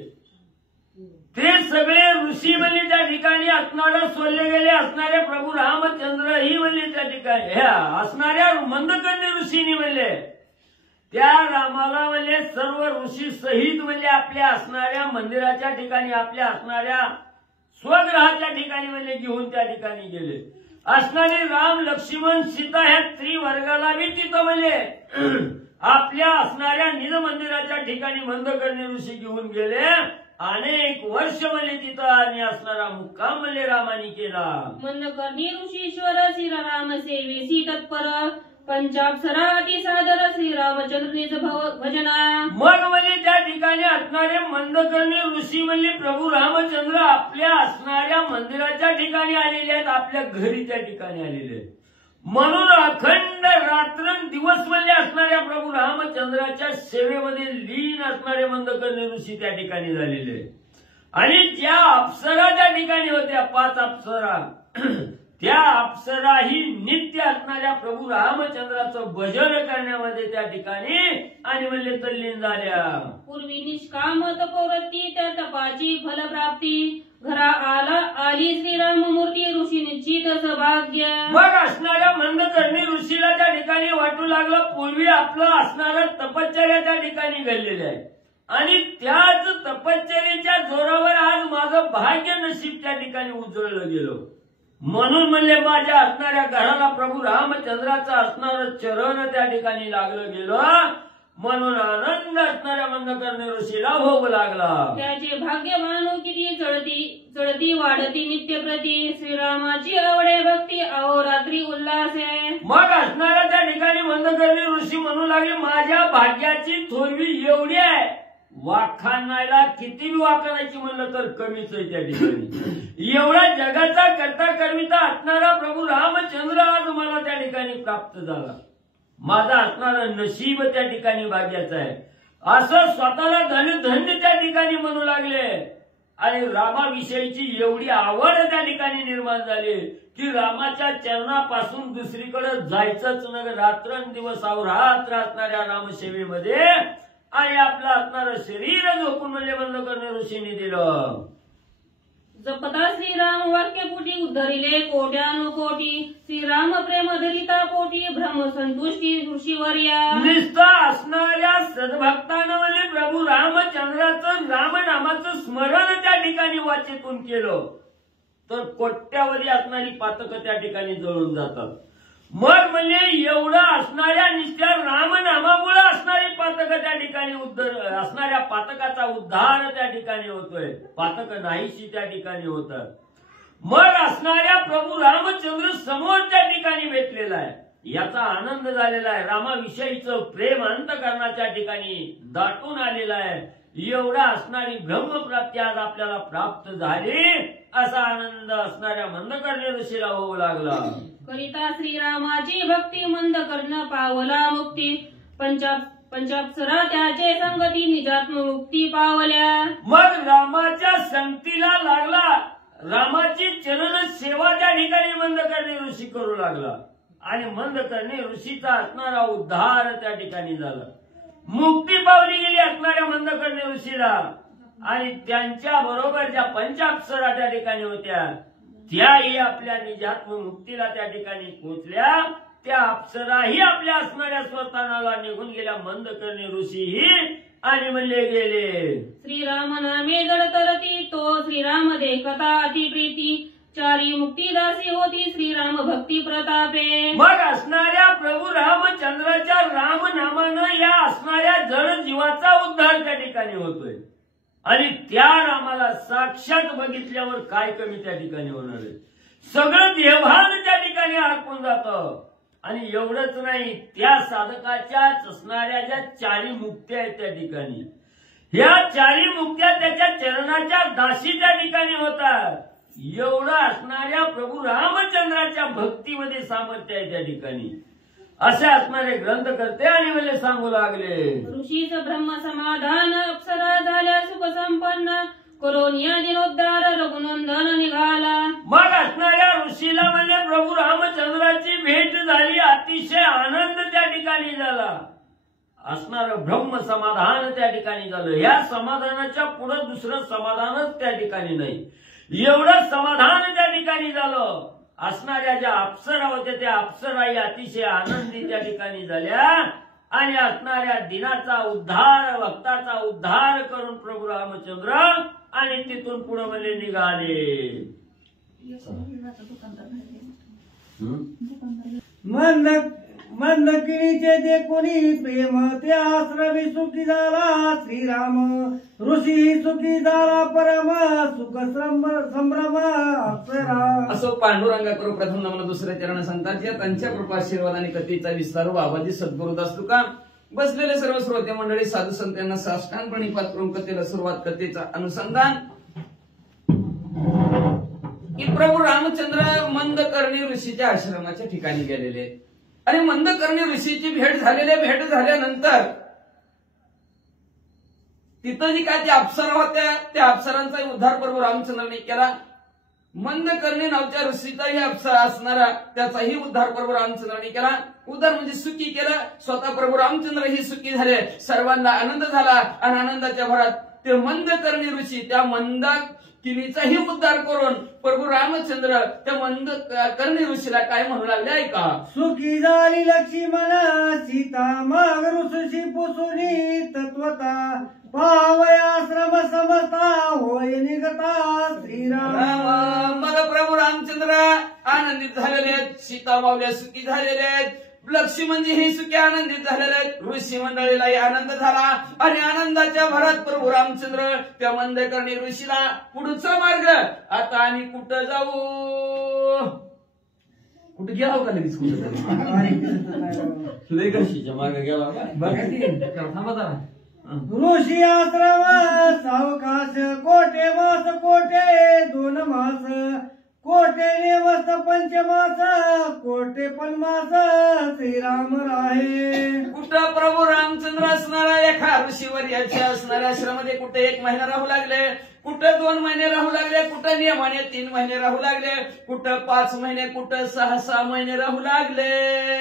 ते सगळे ऋषी म्हणजे त्या ठिकाणी असणाऱ्या सोडले गेले असणारे प्रभू रामचंद्र ही म्हणजे त्या ठिकाणी ह्या असणाऱ्या मंदकर्णी ऋषीनी म्हणले त्या रामाला म्हणजे सर्व ऋषी सहित म्हणजे आपल्या असणाऱ्या मंदिराच्या ठिकाणी आपल्या असणाऱ्या स्वग्रहाच्या ठिकाणी म्हणजे घेऊन त्या ठिकाणी गेले. असणारे राम लक्ष्मण सीता ह्या त्रिवर्गाला बी तिथं म्हणजे आपल्या असणाऱ्या निज मंदिराच्या ठिकाणी मंदकर्णी ऋषी घेऊन गेले. अनेक वर्ष म्हणजे तिथं आणि असणारा मुक्काम म्हणजे रामानी केला. मंदकर्णी ऋषीश्वर श्रीराम सेवेसी तत्पर पंचाप्सरा अति सादर श्रीरामचंद्र निज भजना. मग म्हणजे त्या ठिकाणी असणारे मंदकर्णी ऋषी म्हणजे प्रभू रामचंद्र आपल्या असणाऱ्या मंदिराच्या ठिकाणी आलेले आहेत, आपल्या घरी त्या ठिकाणी आलेले आहेत म्हणून अखंड रात्रंदिवस म्हणजे असणाऱ्या प्रभू रामचंद्राच्या सेवेमध्ये लीन असणारे मंदकर्णी ऋषी त्या ठिकाणी झालेले. आणि ज्या अप्सरा त्या ठिकाणी होत्या 5 अप्सरा, त्या अप्सराही नित्य असणाऱ्या प्रभू रामचंद्राचं भजन करण्यामध्ये त्या ठिकाणी आणि म्हणजे तल्लीन झाल्या. पूर्वी निष्काम तपोवृत्ती त्या तपाची फलप्राप्ती घरा आली श्रीराम मूर्ती ऋषी निश्चित सौभाग्य. मग असणाऱ्या मंदकर्णी ऋषीला त्या ठिकाणी वाटू लागलं पूर्वी आपलं असणारं तपश्चर्या त्या ठिकाणी घडलेलं आहे आणि त्याच तपश्चर्याच्या जोरावर आज माझं भाग्य नशीब त्या ठिकाणी उजळलं गेलं. म्हणून म्हणले माझ्या असणाऱ्या घराला प्रभू रामचंद्राचं असणारं चरण त्या ठिकाणी लागलं गेलं. म्हणून आनंद असणाऱ्या मंदकर्णी ऋषीला भोग लागला. त्याचे भाग्य मानू किती चढती वाढती नित्य प्रती श्रीरामाची आवडे भक्ती अहोरात्री उल्हास आहे. मग असणाऱ्या त्या ठिकाणी मंदकर्णी ऋषी म्हणू लागले माझ्या भाग्याची थोरवी एवढी आहे, वाखाणायला किती वाखाणायची म्हणलं तर कमीच आहे त्या ठिकाणी. एवढा जगाचा करता करविता असणारा प्रभू रामचंद्र आज मला त्या ठिकाणी प्राप्त झाला. माझा असणारा नशीब त्या ठिकाणी भाग्याचं आहे असं स्वतःला धन्य त्या ठिकाणी म्हणू लागले. आणि रामाविषयीची एवढी आवड त्या ठिकाणी निर्माण झाली की रामाच्या चरणापासून दुसरीकडे जायचंच न, रात्रंदिवस अवरात्र असणाऱ्या रामसेवेमध्ये आणि आपलं असणारं शरीर झोपून म्हणजे मंदकर्णी ऋषींनी दिलं. जपता श्रीराम वाक्यपुटी उद्धरिले कोट्यानुकोटी श्रीराम प्रेम धरिता पोटी भ्रम संतुष्टी ऋषीवर्या. निष्ठा असणाऱ्या सद्भक्तानं म्हणजे प्रभू रामचंद्राचं रामनामाचं स्मरण त्या ठिकाणी वाचेतून केलं तर कोट्यावधी असणारी पातकं त्या ठिकाणी जळून जातात. मग म्हणजे एवढं असणाऱ्या निष्ठा रामनामामुळे असणारी पातकं त्या ठिकाणी असणाऱ्या पातकाचा उद्धार त्या ठिकाणी होतोय, पातक नाहीशी त्या ठिकाणी होतात. मग असणाऱ्या प्रभू रामचंद्र समोर त्या ठिकाणी भेटलेला आहे, याचा आनंद झालेला आहे. रामाविषयीचं प्रेम अंतःकरणाच्या ठिकाणी दाटून आलेलं आहे. एवढा असणारी ब्रह्मप्राप्ती आज आपल्याला प्राप्त झाली असा आनंद असणाऱ्या मंदकर्णी ऋषीला होऊ लागला. करिता श्रीरामाची भक्ती मंद कर्ण पावला मुक्ती पंचाप्सरा त्याचे संगती निजात्म मुक्ती पावल्या. मग रामाच्या संगतीला लागला, रामाची चरण सेवा त्या ठिकाणी मंदकर्णी ऋषी करू लागला आणि मंदकर्णी ऋषीचा असणारा उद्धार त्या ठिकाणी झाला. मुक्ती पावली गेली असणाऱ्या मंदकर्णी ऋषीला आणि त्यांच्या बरोबर ज्या पंचाप्सरा त्या ठिकाणी होत्या त्याही आपल्या निजात्म मुक्तीला त्या ठिकाणी पोहोचल्या. त्या अप्सराही आपल्या असणाऱ्या स्वस्थानाला निघून गेल्या. मंदकर्णी ऋषीही आणि म्हणले गेले. श्रीराम नामे जडतरती तो श्रीराम देखता अतिप्रीती चारी मुक्तीदासी होती श्रीराम भक्ती प्रतापे. मग असणाऱ्या प्रभू रामचंद्राच्या रामनामानं या असणाऱ्या जड जीवाचा उद्धार त्या ठिकाणी होतोय आणि त्या रामाला साक्षात बघितल्यावर काय कमी त्या ठिकाणी होणार आहे. सगळं देहभान त्या ठिकाणी अर्पून जातं. आणि एवढंच नाही, त्या साधकाच्याच असणाऱ्या ज्या चारी मुक्त्या आहेत त्या ठिकाणी, ह्या चारी मुक्त्या त्याच्या चरणाच्या दासी त्या ठिकाणी होतात. एवढं असणाऱ्या प्रभू रामचंद्राच्या भक्तीमध्ये सामर्थ्य आहे त्या ठिकाणी असे असणारे ग्रंथ करते आणि मला सांगू लागले. ऋषीच ब्रह्म समाधान अप्सरा झाल्या सुख संपन्न करोनिया दिनोद्धार रघुनंदन निघाला. मग असणाऱ्या ऋषीला म्हणजे प्रभू रामचंद्राची भेट झाली, अतिशय आनंद त्या ठिकाणी झाला. असणारं ब्रह्म समाधान त्या ठिकाणी झालं. या समाधानाच्या पुढे दुसरं समाधानच त्या ठिकाणी नाही, एवढं समाधान त्या ठिकाणी झालं. असणाऱ्या ज्या अप्सरा होत्या त्या अप्सराही अतिशय आनंदी त्या ठिकाणी झाल्या आणि असणाऱ्या दिनाचा उद्धार भक्ताचा उद्धार करून प्रभू रामचंद्र आणि तिथून पुढे म्हणजे निघाले. मंदकिणीचे ते कोणी प्रेम ते आश्रमी सुखी झाला श्रीराम ऋषी सुखी झाला परम सुख संभ्रम अप्सरा. असो पांडुरंगा करू प्रथम नमन दुसऱ्या चरण संतांच्या त्यांच्या कृपाशीर्वाद आणि कथेचा विस्तार बाबाजी सद्गुरुदास तुका बसलेले सर्व श्रोते मंडळी साधू संत यांना साष्टांगपणी पात्र करून कथेला सुरुवात, कथेचा अनुसंधान. की प्रभू रामचंद्र मंदकर्णी ऋषीच्या आश्रमाच्या ठिकाणी गेलेले आणि मंदकर्णी ऋषीची भेट झाल्यानंतर तिथं जी काय त्या अप्सरा होत्या त्या अप्सरांचा उद्धार प्रभू रामचंद्रांनी केला. मंदकर्णी नावच्या ऋषीचाही अप्सरा असणारा त्याचाही उद्धार प्रभू रामचंद्रांनी केला. उद्धार म्हणजे सुखी केलं. स्वतः प्रभू रामचंद्र ही सुखी झाले. सर्वांना आनंद झाला आणि आनंदाच्या भरात ते मंदकर्णी ऋषी त्या मंदाकिनीचाही उद्धार करून प्रभू रामचंद्र त्या मंदकर्णी ऋषीला काय म्हणू लागले ऐका. सुखी झाली लक्ष्मण सीता मग ऋषी पुसुनी तत्वता पावयाश्रम समता होय निगता श्रीराम. मग प्रभू रामचंद्र आनंदित झालेले आहेत. सीता मावल्या सुखी झालेले आहेत. लक्ष्मणजीही सुखी आनंदित झालेले आहेत. ऋषी मंडळीलाही आनंद झाला आणि आनंदाच्या भरात प्रभू रामचंद्र त्या मंदकर्णी ऋषीला पुढचा मार्ग आता आम्ही कुठं जाऊ कुठे गेला का लगेच सुरेखशीच्या मागे गेला का बघा थांबा जरा. ऋषी आश्रम सावकाश कोटे मास कोटे 2 मास कोटे नेवस पंचमास कोटे पन्मास श्रीराम राहे. कुठं प्रभू रामचंद्र असणारा एका ऋषीवर्याच्या असणाऱ्या आश्रमामध्ये कुठे 1 महिना राहू लागले, कुठं 2 महिने राहू लागले, कुठं नियमाने 3 महिने राहू लागले, कुठं 5 महिने, कुठं 6 महिने राहू लागले.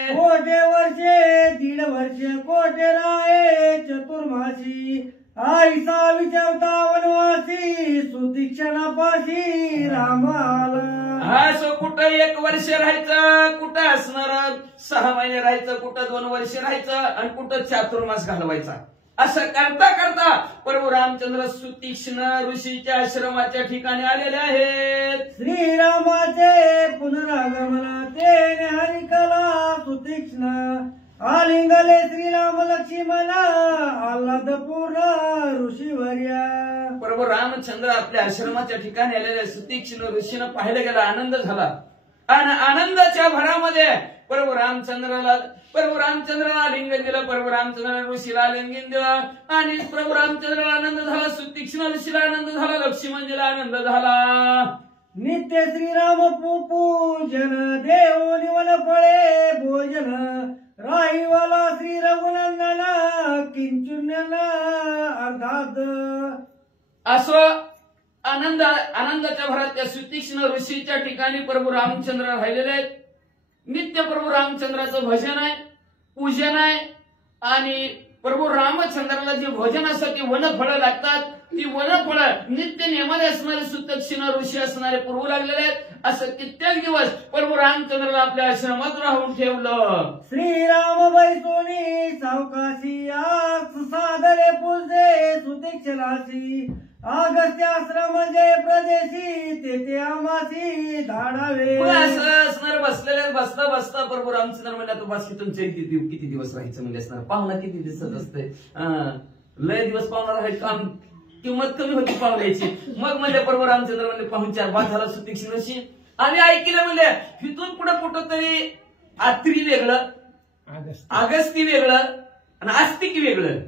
कोटे वर्षे 1.5 वर्ष कोटे राहे चतुर्मासी आईचा विचारता वनवासी सुतीक्षणापाशी राम आला. हा सो कुठं 1 वर्ष राहायचं, कुठं असणार 6 महिने राहायचं, कुठं 2 वर्ष राहायचं आणि कुठं चातुर्मास घालवायचा. असं करता करता प्रभू रामचंद्र सुतीक्ष्ण ऋषीच्या आश्रमाच्या ठिकाणी आलेले आहेत. श्रीरामाचे पुनरागमन ते हरिकला सुतीक्ष्ण आलिंगले श्रीराम लक्ष्मण आल्हाद पूर्ण ऋषीवर्या. प्रभू रामचंद्र आपल्या आश्रमाच्या ठिकाणी आलेल्या सुतीक्ष्ण ऋषीनं पाहिलं गेला. आनंद झाला आणि आनंदाच्या भरामध्ये प्रभू रामचंद्राला आलिंगन दिलं. प्रभू रामचंद्राने ऋषीला आलिंगन दिलं आणि प्रभू रामचंद्राला आनंद झाला. सुतीक्ष्ण ऋषीला आनंद झाला. लक्ष्मणजीला आनंद झाला. नित्य श्रीराम पूजन देव निवन फळे भोजन राहीवाला श्री रघुनंदन किंचुन्यन अर्धाद. असो आनंदाच्या भरात त्या सुतीक्ष्ण ऋषीच्या ठिकाणी प्रभू रामचंद्र राहिलेले आहेत. नित्य प्रभू रामचंद्राचं भजन आहे, पूजन आहे आणि प्रभू रामचंद्राला जे भोजन असतं ती वनफळं लागतात. ती वनफळं नित्य नियमाने असणारे सुतीक्ष्ण ऋषी असणारे पुरवू लागलेले आहेत. असं कित्येक दिवस प्रभू रामचंद्राला आपल्या आश्रमात राहून ठेवलं. श्रीराम बैसोनी सावकाशी आज सादरे पूजे सुतीक्षणाशी अगस्त्याश्रम जय प्रदेशी तेथे आमासी धाडावे. असं असणार बसलेले बसता बसता प्रभू रामचंद्र म्हणला तू बस तुमचे किती दिवस राहायचं म्हणजे असणार. पाहुणा किती दिवसात असते, लय दिवस पाहुणा राहायचं काम किंमत कमी होती पाहुण्याची. मग म्हणजे प्रभू रामचंद्र म्हणजे पाहून 4 बाद झाला सुतीक्ष्णशी. आम्ही ऐकलं म्हणजे तिथून पुढे कुठं तरी आत्री वेगळं, अगस्ती वेगळं आणि आस्तिक वेगळं.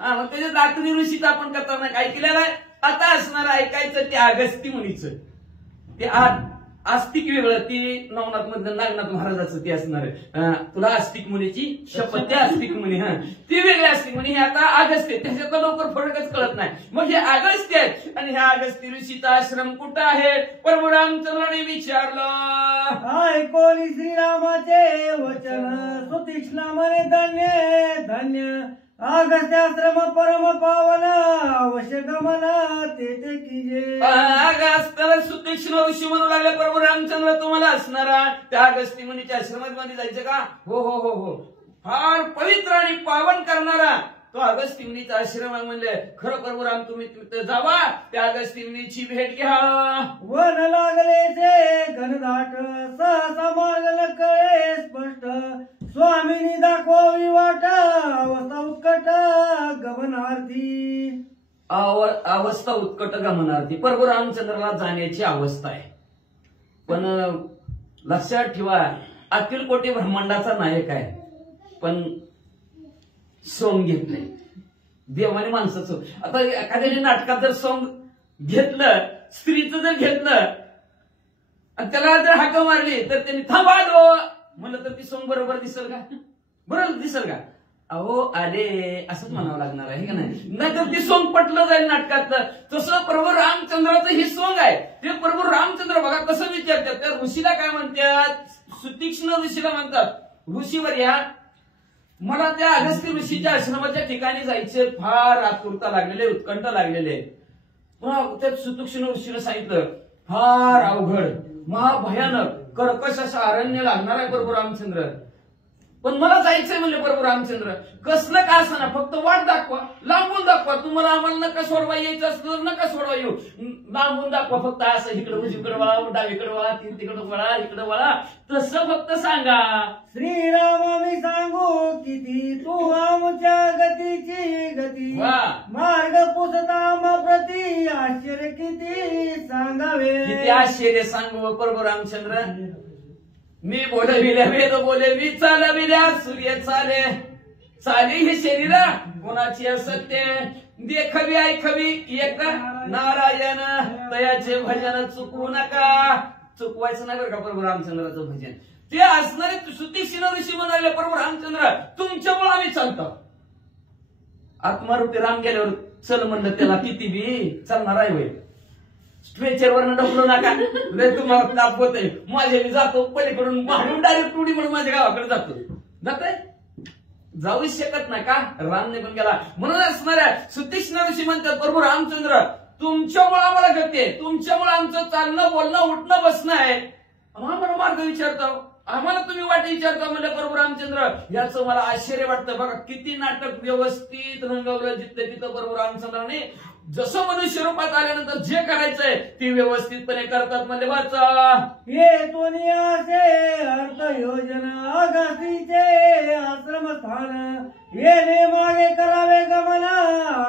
मग त्याच्यात आत्री ऋषीचं आपण खतरनाक ऐकलेलं आहे. आता असणार ऐकायचं ते अगस्ती मुनीचं. ते आस्तिक वेगळं, ती नवनाथ मधलं नागनाथ महाराजाचं ते असणार आहे. तुला आस्तिक मुनीची शपथ, त्या आस्तिक मुनी ती वेगळी आस्तिक मुनी. हे आता अगस्त्य, त्याच्यात लवकर फरकच कळत नाही. मग हे अगस्त्य आहे आणि ह्या अगस्ती ऋषीचा आश्रम कुठं आहे प्रभू रामचंद्राने विचारलं. ऐकोनी श्रीरामाचे वचन सुतीक्ष्ण म्हणे धन्य धन्य अगस्त्याश्रम परम पावन अवश्य गमन तेथे कीजे. अगस्त्याला सुतीक्ष्ण ऋषी म्हणू लागले प्रभू रामचंद्र तुम्हाला असणारा त्या अगस्ती मुनीच्या आश्रमामध्ये जायचं का? हो हो हो हो. फार पवित्र आणि पावन करणारा तो अगस्ती मुनीचा आश्रम आहे. म्हणले खरं प्रभू राम तुम्ही जावा त्या अगस्ती मुनीची भेट घ्या. वन लागले ते घनदाट सहसा मार्ग न कळे स्पष्ट स्वामीनी दाखवावी वाट अवस्था उत्कट गमनार्थी. अवस्था उत्कट गमनार्थी प्रभू रामचंद्राला जाण्याची अवस्था आहे. पण लक्षात ठेवा अखिल कोटी ब्रह्मांडाचा नायक आहे पण सोंग घेत नाही. देवाने माणसाचं आता एखाद्याने नाटकात जर सोंग घेतलं, स्त्रीचं जर घेतलं आणि त्याला जर हाका मारली तर त्यांनी थांबा दो म्हणलं तर ती सोंग बरोबर दिसेल का? बरोबर दिसेल का? अहो आले असंच म्हणावं लागणार आहे का नाही? नाहीतर ती सोंग पटलं जाईल नाटकात. तसं प्रभू रामचंद्राचं ही सोंग आहे. ते प्रभू रामचंद्र बघा कसं विचारतात. त्या ऋषीला काय म्हणतात? सुतीक्ष्ण ऋषीला म्हणतात, ऋषीवर या मला त्या अगस्त्य ऋषीच्या आश्रमाच्या ठिकाणी जायचे फार आतुरता लागलेले, उत्कंठ लागलेले. मग त्या सुतीक्ष्ण ऋषीने सांगितलं फार अवघड, महाभयानक, कर्कश असं अरण्य लागणार आहे प्रभू रामचंद्र. पण मला जायचंय म्हणले प्रभू रामचंद्र. कसलं का असं फक्त वाट दाखवा, लांबून दाखवा. तुम्हाला आम्हाला नका सोडवा यायचं असलं तर नका सोडवा येऊ, लांबून दाखवा फक्त. असं इकडं उजवीकडे वळा, डावीकडे वळा, तिकडे वळा, इकडे वळा, तसं फक्त सांगा. श्रीराम मी सांगू किती तू आमच्या गतीची गती, मार्ग पुसताम प्रती आश्चर्य किती सांगावे. किती आश्चर्य सांगू प्रभू रामचंद्र. मी बोलविल्या वेद बोले, मी चालविल्या सूर्य चाले. चाले हे शरीर कोणाची असत्य, देखवी ऐकवी एक नारायण, तयाचे भजन चुकवू नका. चुकवायचं नाही बरं का प्रभू रामचंद्राचं भजन. ते असणारे सुतीक्ष्ण ऋषी म्हणाले प्रभू रामचंद्र तुमच्यामुळे आम्ही चालतो. आत्मारूपी राम गेल्यावर चल म्हणलं त्याला किती बी चालणार आहे वय. स्ट्रेचरवर ढकलू नका, तुम्हाला ताप होतोय. माझ्या मी जातो पलीकडून मारून डायरेक्ट उडी म्हणून माझ्या गावाकडे जातो. जातोय जाऊ शकत नाही का? रामने पण गेला. म्हणून असणाऱ्या सुतीक्ष्ण ऋषी म्हणतात प्रभू रामचंद्र तुमच्यामुळे आम्हाला गती, तुमच्यामुळे आमचं चालणं बोलणं उठणं बसणं आहे. आम्हाला मार्ग विचारतो, आम्हाला तुम्ही वाट विचारता म्हणलं प्रभू रामचंद्र. याचं मला आश्चर्य वाटतं. बघा किती नाटक व्यवस्थित रंगवलं जिथं तिथं प्रभू रामचंद्राने. जसं मनुष्य रूपात आल्यानंतर जे करायचंय ते व्यवस्थितपणे करतात. म्हणजे वाचा येतो असे अर्थ योजना अगस्तीचे आश्रमस्थान, येणे मागे करावे गमन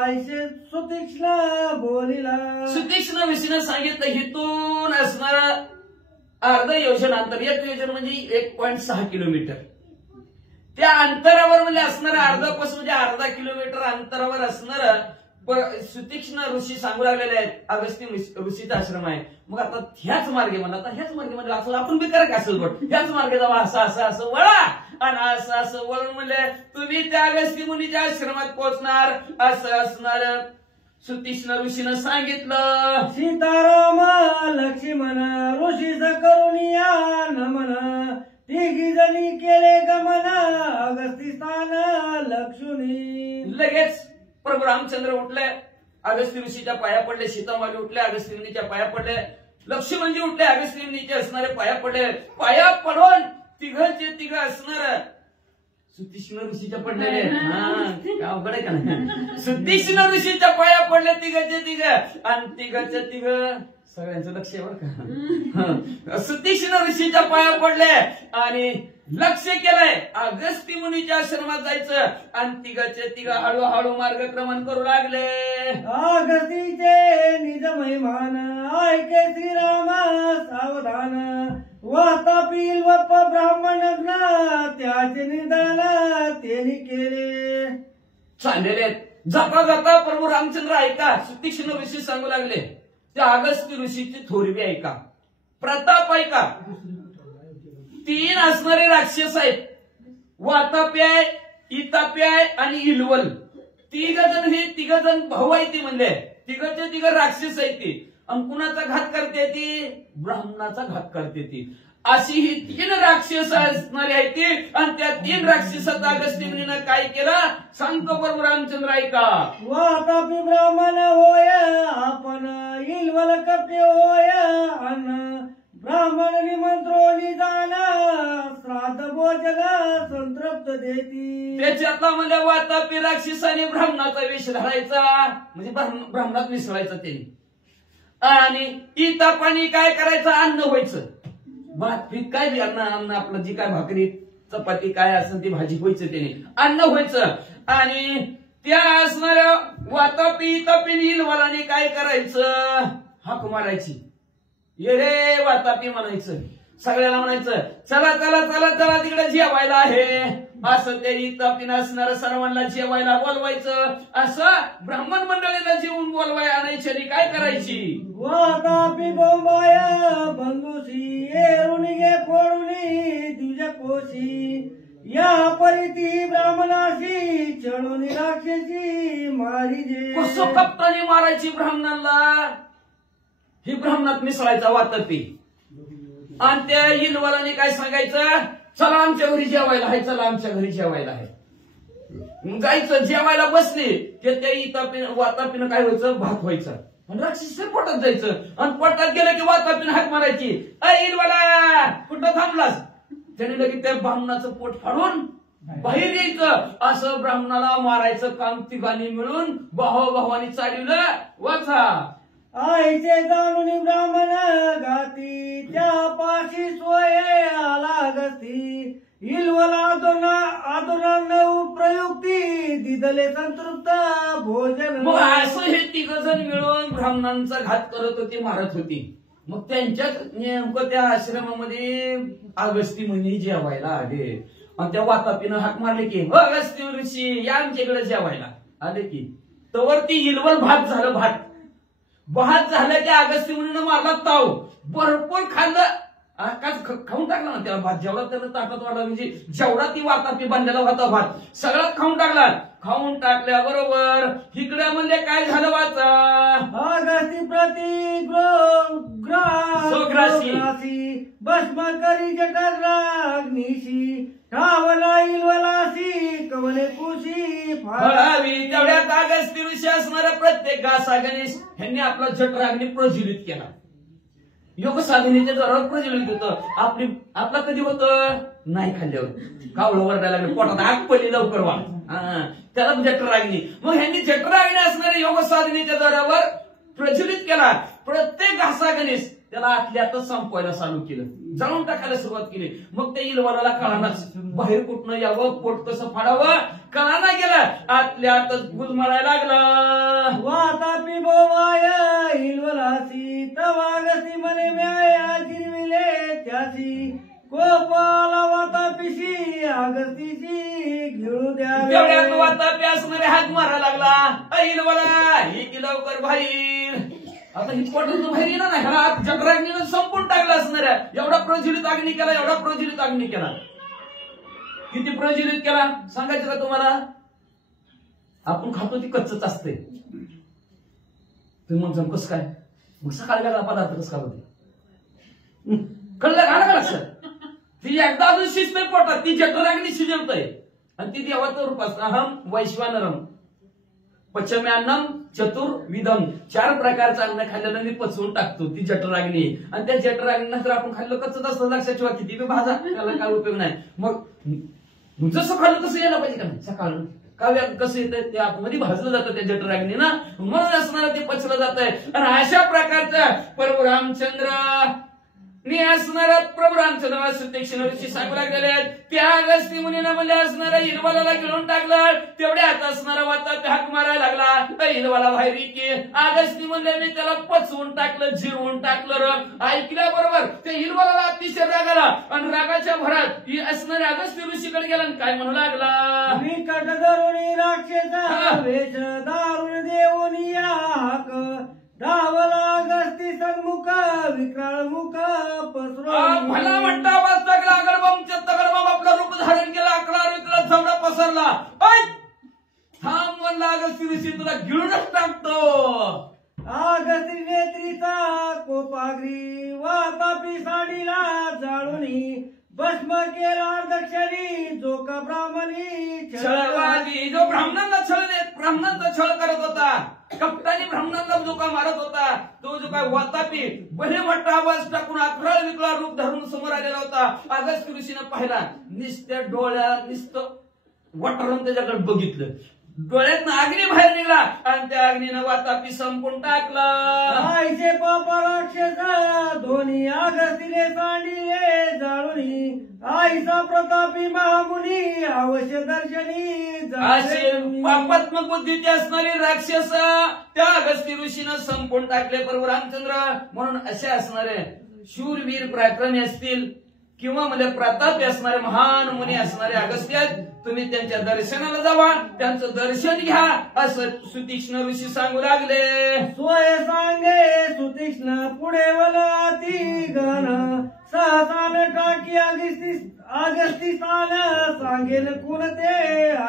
ऐसे सुतीक्ष्ण बोलिला. सुतीक्ष्ण ऋषीनं सांगितलं हितून असणार अर्ध योजनांतर, एक योजना म्हणजे 1.6 किलोमीटर. त्या अंतरावर म्हणजे असणारं अर्धापासून म्हणजे अर्धा किलोमीटर अंतरावर असणार सुतीक्ष्ण ऋषी सांगू लागलेले आहेत. अगस्त्य ऋषीचा आश्रम आहे. मग आता ह्याच मार्गे म्हणा, आता ह्याच मार्गे म्हणजे असं आपण बी करा असेल बट ह्याच मार्गे जावा, असं असं असं वळा आणि असं असं वळून म्हणले तुम्ही त्या अगस्त्य मुनीच्या आश्रमात पोहोचणार. असं असणार सुतीक्ष्ण ऋषीनं सांगितलं. सीताराम लक्ष्मण ऋषीच करुणिया नमन, तिघी जणी केले गमन अगस्ती स्थान लक्ष्मी. लगेच प्रभू रामचंद्र उठले, अगस्त्य ऋषीच्या पाया पडले. सीतामाली उठले, अगस्त्य मुनीच्या पाया पडले. लक्ष्मणजी उठले, अगस्त्य मुनीचे असणारे पाया पडले. पाया पडून तिघचे तिघ असणार सुतीक्ष्ण ऋषीच्या पडलेले. हा अवघड आहे का नाही? सुतीक्ष्ण ऋषीच्या पाया पडले तिघचे तिघ आणि तिघचे तिघ सगळ्यांचं लक्ष आहे बरं का. सुतीक्ष्ण ऋषीच्या पाया पडले आणि लक्ष केलंय अगस्त्य मुनीच्या आश्रमात जायचं आणि तिघचे तिघ हळूहळू मार्गक्रमण करू लागले. अगस्तीचे निज महिमान ऐके श्रीराम सावधान, वातापील वप ब्राह्मण त्याचे निदान त्यांनी केले. चाललेले आहेत. जाता जाता प्रभू रामचंद्र ऐका सुतीक्ष्ण ऋषी सांगू लागले. त्या अगस्त्य ऋषीची थोरवी ऐका, प्रताप ऐका. 3 असणारे राक्षस आहेत. वाताप्याय, इताप्याय आणि इलवल. 3 जण हे 3 जण भाऊ आहेत. ती म्हणले 3 राक्षस आहेत ती. आणि कुणाचा घात करते ती? ब्राह्मणाचा घात करते ती. अशी ही 3 राक्षस असणारी आहेत ती. आणि त्या 3 राक्षसात अगस्त्य मुनीनं काय केलं सांगतो प्रभू रामचंद्र ऐका. वातापी ब्राह्मण होय आपण, इलवल कपटे होय अन्न, ब्राह्मण निमंत्रोनी जाण श्राद्ध भोजन संतृप्त देती. त्याच्यातला म्हणजे वातापी राक्षसाने ब्राह्मणाचा विष धरायचा, म्हणजे ब्राह्मणात मिसळायचा त्यांनी. आणि इतापानी काय करायचं अन्न व्हायचं. भात पीठ काय बी अन्न आपलं जी काय भाकरी चपाती काय असेल ती भाजी व्हायचं त्याने अन्न व्हायचं. आणि त्या असणाऱ्या वातापी इतापी इलवलाने काय करायचं हाक मारायची. ये रे वातापी म्हणायचं. सगळ्याला म्हणायचं चला चला चला चला तिकडे जेवायला आहे, असं ते इथं असणारं सर्वांना जेवायला बोलवायचं. असं ब्राह्मण मंडळीला जेवून बोलवाय आणायची आणि काय करायची. वातापी बोंबाय बंधुसी एरुणी गे फोडुनी तुझ्या कोशी, या परिती ब्राह्मणाशी चढून राक्षसी मारी जे. कसं कप्तानी मारायची ब्राह्मणाला. ही ब्राह्मणात मिसळायचा वातापी. आणि त्या इनवालाने काय सांगायचं, चला आमच्या घरी जेवायला आहे, चला आमच्या घरी जेवायला आहे. जायचं जेवायला बसले की त्या इथं वातापीनं काय व्हायचं, भात व्हायचं आणि राक्षस पोटात जायचं. आणि पोटात गेलं की वातापीनं हाक मारायची, इनवाला कुठं थांबलास. त्याने लगेच त्या ब्राह्मणाचं पोट फाडून बाहेर यायचं. असं ब्राह्मणाला मारायचं काम तिघांनी मिळून भावाभावानी चालवलं. वाचा आईचे जाणून ब्राह्मण गाती, त्या पाशी सोय आला गती. इलवला आदोना प्रयुक्ती दिदले संतृप्त भोजन. मग असं हे तिघ जण मिळून ब्राह्मणांचा घात करत होती, मारत होती. मग त्यांच्याच नेमकं त्या आश्रमामध्ये अगस्ती मुनी जेवायला आले. आणि त्या वातापीनं हाक मारले की अगस्ती ऋषी या आमच्याकडे जेवायला आले की. तवर ती इलवल भात झालं. भात झालं की अगस्ती मुनीनं मारला ताव. भरपूर खाल्लं, खाऊन टाकला ना त्याला भात. जेवढा त्याला ताटात वाढला म्हणजे जेवढा ती वातापी बांधलेला होता भात सगळा खाऊन टाकला. खाऊन टाकल्याबरोबर इकडे म्हणजे काय झालं वाचा. अगस्ती प्रति ग्रासी भस्म करी जटाग्निशी, ठावला इलवलासी कवले कुशी फळावी. तेवढ्यात अगस्ती ऋषी असणारा प्रत्येक घासा गणेश यांनी आपला जठराग्नी प्रज्वलित केला. योग साधनेच्या जोरावर प्रज्वलित होतं. आपला कधी होतं, नाही खाल्ल्यावर कावळं वरडायला लागलं, पोटात आग पडली लवकर वा, त्याला जठराग्नी. मग ह्यांनी जठराग्नी असणाऱ्या योग साधनेच्या जोरावर प्रज्वलित केला. प्रत्येक घासा गणेश त्याला आतल्यातच संपवायला चालू केलं, जाळून टाकायला सुरुवात केली. मग त्या इलवाला कळानाच बाहेर कुठनं यावं, पोट कसं फाडावं कळाना गेलं. आतल्यातच गुलमरायला लागला. वातापी बोवाय इलवलासी, तवागसी मने म्याया जिरविले त्यासी. कोपाला वातापीशी अगस्तीशी घेऊ द्या. तेवढ्यात वातापी असणारे हात मारायला लागला. इलवाला ही की लवकर बाहेर. आता ही पोटातून बाहेर येणार नाही, ह्याला जठराग्नीनं संपून टाकलं असणार. एवढा प्रज्वलित अग्नी केला, एवढा प्रज्वलित अग्नी केला. किती प्रज्वलित केला सांगायचं का तुम्हाला. आपण खातो ती कच्चच असते. तुम्ही मग कसं काय, मग सकाळी वेगळा पदार्थ कसं काय होते, कळलं का लक्षात. ती एकदा अजून शिजतंय पोटात, ती जठराग्नी शिजवतंय. आणि ती देवाचं रूप असतं. अहम वैश्वानरम पचम्यान्नम चतुर्विधम, 4 प्रकारचं अन्न खाल्ल्यानं मी पचवून टाकतो, ती जठराग्नी. आणि त्या जठराग्नीनंतर आपण खाल्लं कच्चच असतं, लक्षात ठेवा. किती बी भाजा त्याला काय उपयोग नाही. मग जसं खाल्लं तसं यायला पाहिजे का नाही. सकाळ काव्या कसं येतं ते आतमध्ये भाजलं जातं त्या जठराग्नीनं, म्हणून असणारं ते पचलं जात आहे. आणि अशा प्रकारचं प्रभू रामचंद्र असणारा प्रभू रामचंद्र तीक्ष्ण ऋषी सांगू लागलेले आहेत. त्या अगस्ती मुनीनं म्हणजे असणारा इलवाला घेऊन टाकलं. तेवढ्यात असणारा वातापी हाक मारायला लागला. इलवाला बाहेर की अगस्ती म्हणले मी त्याला पचवून टाकलं, जिरवून टाकलं. ऐकल्याबरोबर त्या इलवाला अतिशय राग आला. आणि रागाच्या भरात ही असणाऱ्या अगस्ती ऋषीकडे गेला आणि काय म्हणू लागला. विकट धरुणी राक्षसा वेश दारुण देऊनी हाक, धावला अगस्ती सन्मुख विक्राळ मुख पसरून. भला म्हणता वाज लागला. तगडबाम आपलं रूप धारण केलं. अकरा ऋतूला जमडा पसरला. थांब म्हणला अगस्ती ऋषी, तुला गिळूनच टाकतो. अगस्ती नेत्रीचा कोपाग्री, वातापी साडीला जाळूनी. भस्म केला दक्षिणी जो का ब्राह्मणी छळवादी. जो ब्राह्मणांचा छळ करत होता, कपटाने ब्राह्मणांना जो का मारत होता, तो जो काय वातापी भले मोठा आवाज टाकून अकरा विकला रूप धरून समोर आलेला होता. अगस्ती ऋषीनं पाहिला. नुसत्या डोळ्यात नुसतं वटारून त्याच्याकडे बघितलं. डोळ्यातनं अग्नी बाहेर निघाला आणि त्या अग्नीनं वातापी संपून टाकला. आईचे पाप राक्षस दोन्ही अगस्तीने सांडिले जाळूनी. आईचा प्रतापी महामुनी अवश्य दर्शनी. असे पापात्मक बुद्धीची असणारी राक्षस त्या अगस्ती ऋषीनं संपून टाकले प्रभू रामचंद्र. म्हणून असे असणारे शूरवीर पराक्रमी असतील किंवा म्हणजे प्रतापी असणारे महान मुनी असणारे अगस्त्य आहेत, तुम्ही त्यांच्या दर्शनाला जावा, त्यांचं दर्शन घ्या असं सुतीक्ष्ण ऋषी सांगू लागले. सोय सांगे सुतीक्ष्ण पुढे वनाती गण सहसान टाकी अगस्ती स्थान सांगेन कोणते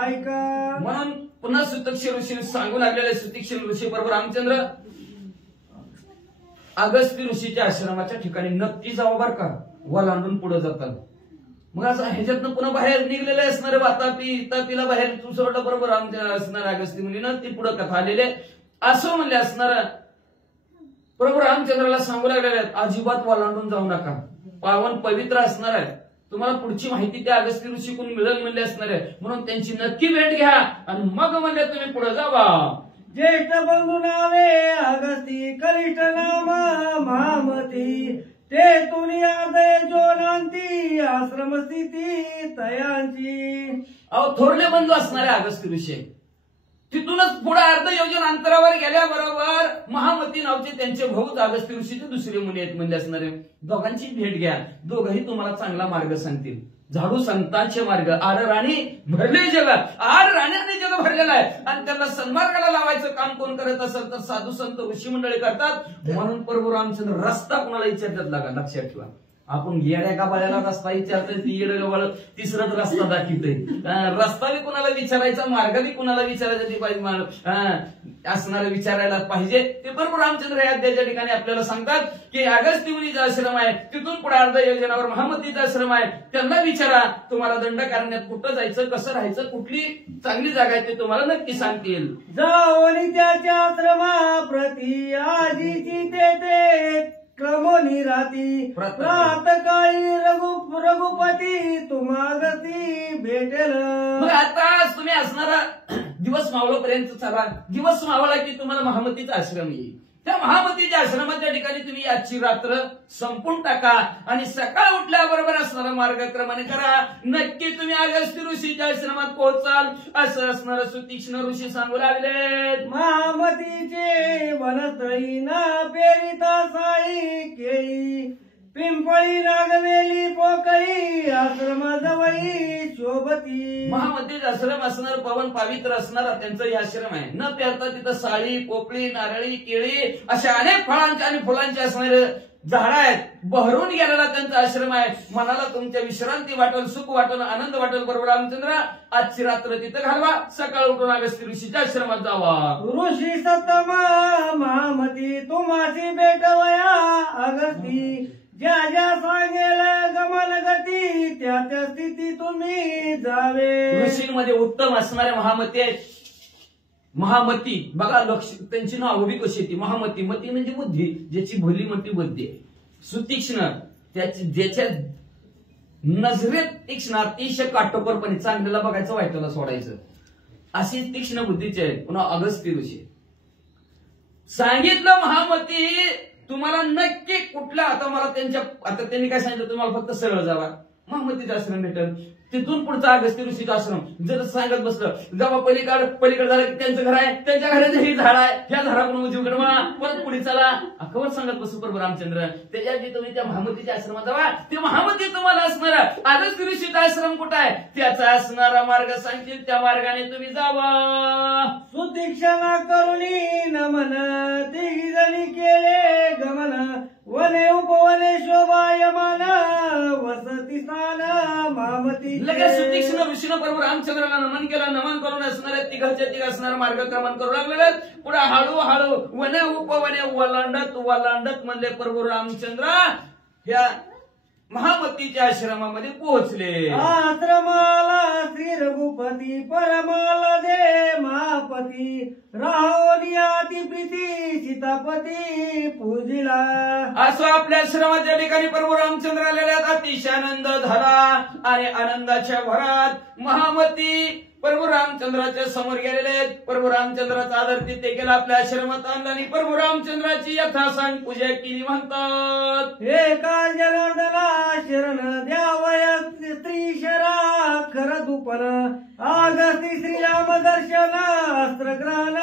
ऐका. म्हणून पुन्हा सुतीक्ष्ण ऋषी सांगू लागलेले. सुतीक्ष्ण ऋषी प्रभू रामचंद्र अगस्त्य ऋषीच्या आश्रमाच्या ठिकाणी नक्की जावं बरं का, वलांडून पुढे जातात. मग असं ह्याच्यातनं पुन्हा बाहेर निघलेले असणारे वातापीला बाहेर सोडलं बरोबर आमच्या असणार अगस्त्य मुनीनं ती पुढे कथा आलेले असं म्हणले असणार. प्रभू रामचंद्राला सांगू लागलेले अजिबात वलांडून जाऊ नका, पावन पवित्र असणार आहे, तुम्हाला पुढची माहिती त्या अगस्त्य ऋषीकडून मिळेल म्हणले असणार आहे, म्हणून त्यांची नक्की भेट घ्या आणि मग म्हणले तुम्ही पुढे जावा. ज्येष्ठ बंधू नावे अगस्ती कनिष्ठ नाम महामती ते तुनी आदय जोनांती आश्रम स्थिती तयांची. अहो थोरले बंधू असणारे अगस्त्य ऋषी तिथूनच पुढे अर्ध योजन अंतरावर गेल्याबरोबर महामती नावचे त्यांचे भाऊ अगस्त्य ऋषीचे दुसरे मुनी आहेत म्हणजे असणारे. दोघांची भेट घ्या, दोघंही तुम्हाला चांगला मार्ग सांगतील. झाडू संतांचे मार्ग आर राणी भरले जग, आर राण्याने जग भरलेलं आहे आणि त्यांना सन्मार्गाला लावायचं काम कोण करत असेल तर साधू संत ऋषी मंडळी करतात. म्हणून प्रभू रामचंद्र रस्ता कुणाला विचारतात लागा, लक्षात ठेवा. आपण येड्या गाबाळ्याला रस्ता विचारतोय, ती येडं गाबाळ तिसराच रस्ता दाखवतोय. रस्ता बी कुणाला विचारायचा, मार्ग बी कुणाला विचारायचा ती पाहिजे असणारे विचारायला पाहिजे. ते प्रभू रामचंद्र या अध्यायाच्या ठिकाणी आपल्याला सांगतात की अगस्त्य मुनीचा आश्रम आहे, तिथून पुढे अर्ध योजनावर महामतीचा आश्रम आहे, त्यांना विचारा तुम्हाला दंडकारण्यात कुठं जायचं, कसं राहायचं, कुठली चांगली जागा आहे ते तुम्हाला नक्की सांगतील. जावनी त्याच्या आश्रमा प्रती आजीची ते क्रमोनी राती प्रातकाळी रघुपती तुम्हागती भेटेल. मग आता तुम्ही असणारा दिवस मावळपर्यंत चला, दिवस मावळा की तुम्हाला महामतीचा आश्रम येईल. त्या महामतीच्या आश्रमाच्या ठिकाणी तुम्ही आजची रात्र संपून टाका आणि सकाळ उठल्याबरोबर असणारा मार्गक्रमण करा. नक्की तुम्ही अगस्त्य ऋषीच्या आश्रमात पोहोचाल असं असणारं सुतीक्ष्ण ऋषी सांगू लागले. महामतीचे वनस्थळी ना पेरिता साई केळी पिंपळी नागवेली पोकळी आश्रम जवळी शोभती. महामतीचा आश्रम असणार पवन पवित्र असणारा त्यांचं हे आश्रम आहे. न पेरता तिथं साळी पोपळी नारळी केळी अशा अनेक फळांचे आणि फुलांचे असणारे झाड आहेत. बहरून गेलेला त्यांचा आश्रम आहे. मनाला तुमच्या विश्रांती वाटेल, सुख वाटेल, आनंद वाटेल. बरोबर रामचंद्र आजची रात्र तिथं घालवा, सकाळ उठून अगस्त्य ऋषीच्या आश्रमात जावा. ऋषी सतम महामती तुम्हासी भेटवया अगस्ती ज्या ज्या सांगेल गमन गती त्या त्या स्थिती तुम्ही जावे. ऋषींमध्ये उत्तम असणारे महामती आहेत. महामती बघा लक्ष त्यांची नाव उभी कशी येते. महामती मती म्हणजे बुद्धी, ज्याची भली मती बुद्धी आहे. सुतीक्ष्ण ज्याच्या नजरेत तीक्ष्ण अतिशय काटोपरपणे चांगल्याला बघायचं वाईटाला सोडायचं अशी तीक्ष्ण बुद्धीचे आहेत. पुन्हा अगस्त्य ऋषी सांगितलं महामती तुम्हाला नक्की कुठल्या आता त्यांनी काय सांगितलं तुम्हाला फक्त सरळ जावा महामतीचा आश्रम भेटेल. तिथून पुढचा अगस्त्य ऋषीचा आश्रम जर सांगत बसलं जेव्हा पलीकडे झालं की त्यांचं घर आहे, त्यांच्या घराचं हे झाड आहे, या झाडाकडून उजवीकडे वळा, परत पुढे चला, अखवर सांगत बसू प्रभू रामचंद्र. त्याच्या तुम्ही त्या महामतीच्या आश्रमात जावा, ते महामती तुम्हाला असणारा अगस्त्य ऋषीचा आश्रम कुठं आहे त्याचा असणारा मार्ग सांगतील, त्या मार्गाने तुम्ही जावा. सुदीक्षणा करुणी नमन तिघी जणी केले गमन वने उपवने शोभायमान वसती स्थान महामती. लगेच सुतीक्ष्ण ऋषीनं प्रभू रामचंद्राला नमन केलं. नमन करून असणारे तिघ असणारा मार्गक्रमण करू लागले. पुढे हळूहळू वने उपवने वलांडत म्हणले प्रभू रामचंद्र या महामतीच्या आश्रमामध्ये पोहोचले. आश्रमाला श्री रघुपती परमाला दे महापती राहोनी अति प्रीती सीतापती पूजिला. असं आपल्या आश्रमाच्या ठिकाणी प्रभू रामचंद्र आलेले अतिशय आनंद झाला आणि आनंदाच्या भरात महामती प्रभू रामचंद्राच्या समोर गेलेले आहेत. प्रभू रामचंद्राचा आदर तिथे केला, आपल्या आश्रमात आणला आणि प्रभू रामचंद्राची यथासांग पूजा केली. म्हणतात हे का जनार्दना शरण द्यावया स्त्री शरा खर दुपन अगस्ती कीर्ती श्रीराम दर्शन अस्त्रग्रहण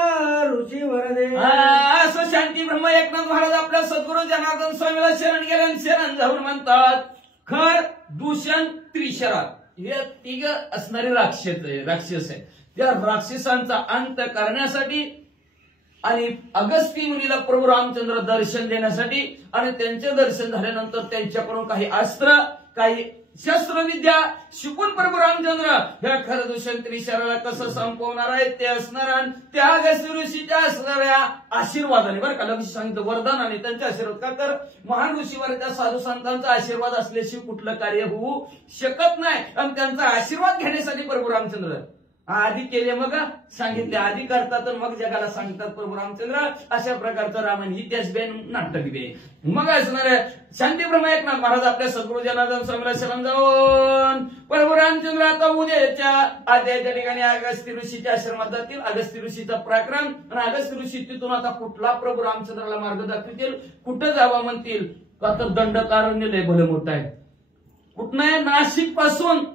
ऋषी वरदे. असं शांती ब्रह्म एकनाथ महाराज आपल्या सद्गुरू जनार्दन स्वामीला शरण गेले आणि शरण जाऊन म्हणतात खर दूषण त्रिशरा हे तिघ असणारे राक्षस आहे. त्या राक्षसांचा अंत करण्यासाठी आणि अगस्ती मुनीला प्रभू रामचंद्र दर्शन देण्यासाठी आणि त्यांचे दर्शन झाल्यानंतर त्यांच्याकडून काही अस्त्र काही शस्त्रविद्या शिकून प्रभू रामचंद्र ह्या खरदूषण त्रिशराला कसं संपवणार आहे ते असणार आणि त्या अगस्ती ऋषीच्या असणाऱ्या आशीर्वादाने बरं का लक्ष सांगितलं वरदान आणि त्यांचे आशीर्वाद का तर महान ऋषीवर त्या साधू संतांचा आशीर्वाद असल्याशिवाय कुठलं कार्य होऊ शकत नाही आणि त्यांचा आशीर्वाद घेण्यासाठी प्रभू रामचंद्र आधी केले मग सांगितले आधी करतात मग जगाला सांगतात प्रभू रामचंद्र अशा प्रकारचं रामायण इतिहास बे नाटक बे मग असणार शांतीब्रह्म एकनाथ महाराज आपल्या सद्गुरू जनार्दन स्वामीला शरण जाऊन प्रभू रामचंद्र आता उद्याच्या आद्याच्या ठिकाणी अगस्ती ऋषीच्या आश्रमात जातील. अगस्ती ऋषीचा पराक्रम आणि अगस्ती ऋषी तिथून आता कुठला प्रभू रामचंद्राला मार्ग दाखवतील कुठं जावं म्हणतील का तर दंडकारण्य लय भलं मोठं आहे. कुठनं नाशिक पासून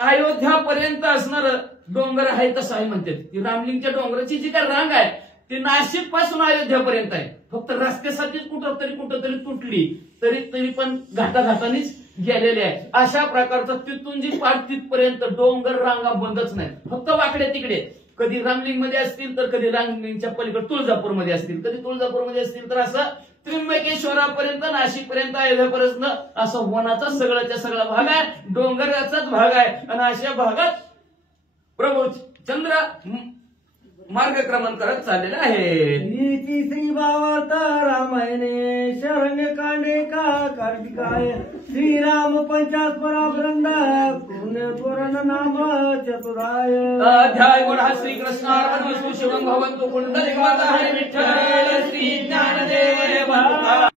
अयोध्यापर्यंत असणार डोंगर आहे तसं आहे म्हणतात. ती रामलिंगच्या डोंगराची जी काय रांग आहे ती नाशिक पासून अयोध्यापर्यंत आहे. फक्त रस्त्यासाठीच कुठंतरी तुटली तरी पण घाटाघाटानेच गेलेले आहे. अशा प्रकारचं तिथून जी पाठ तिथपर्यंत डोंगर रांगा बंदच नाही फक्त वाकडे तिकडे कधी रामलिंग मध्ये असतील तर कधी रामलिंगच्या पलीकडे तुळजापूरमध्ये असतील कधी तुळजापूरमध्ये असतील तर असं त्र्यंबकेश्वरापर्यंत नाशिकपर्यंत अयोध्यापर्यंत असं वनाचा सगळ्याच्या सगळा भाग आहे डोंगराचाच भाग आहे आणि अशा भागात प्रभू चंद्र मार्गक्रमण करत चाललेले आहे. नीती श्री भावार्थ रामायणे शरण्य कांडे का कार्तिकाय श्रीराम पंचास्परा वृंद पुण्य तोरण नाम चतुराय. अध्याय गोडा श्री कृष्णार्पण शिवं भवन्तु कुंडलिकाधारे विठ्ठल श्री ज्ञानदेव भक्त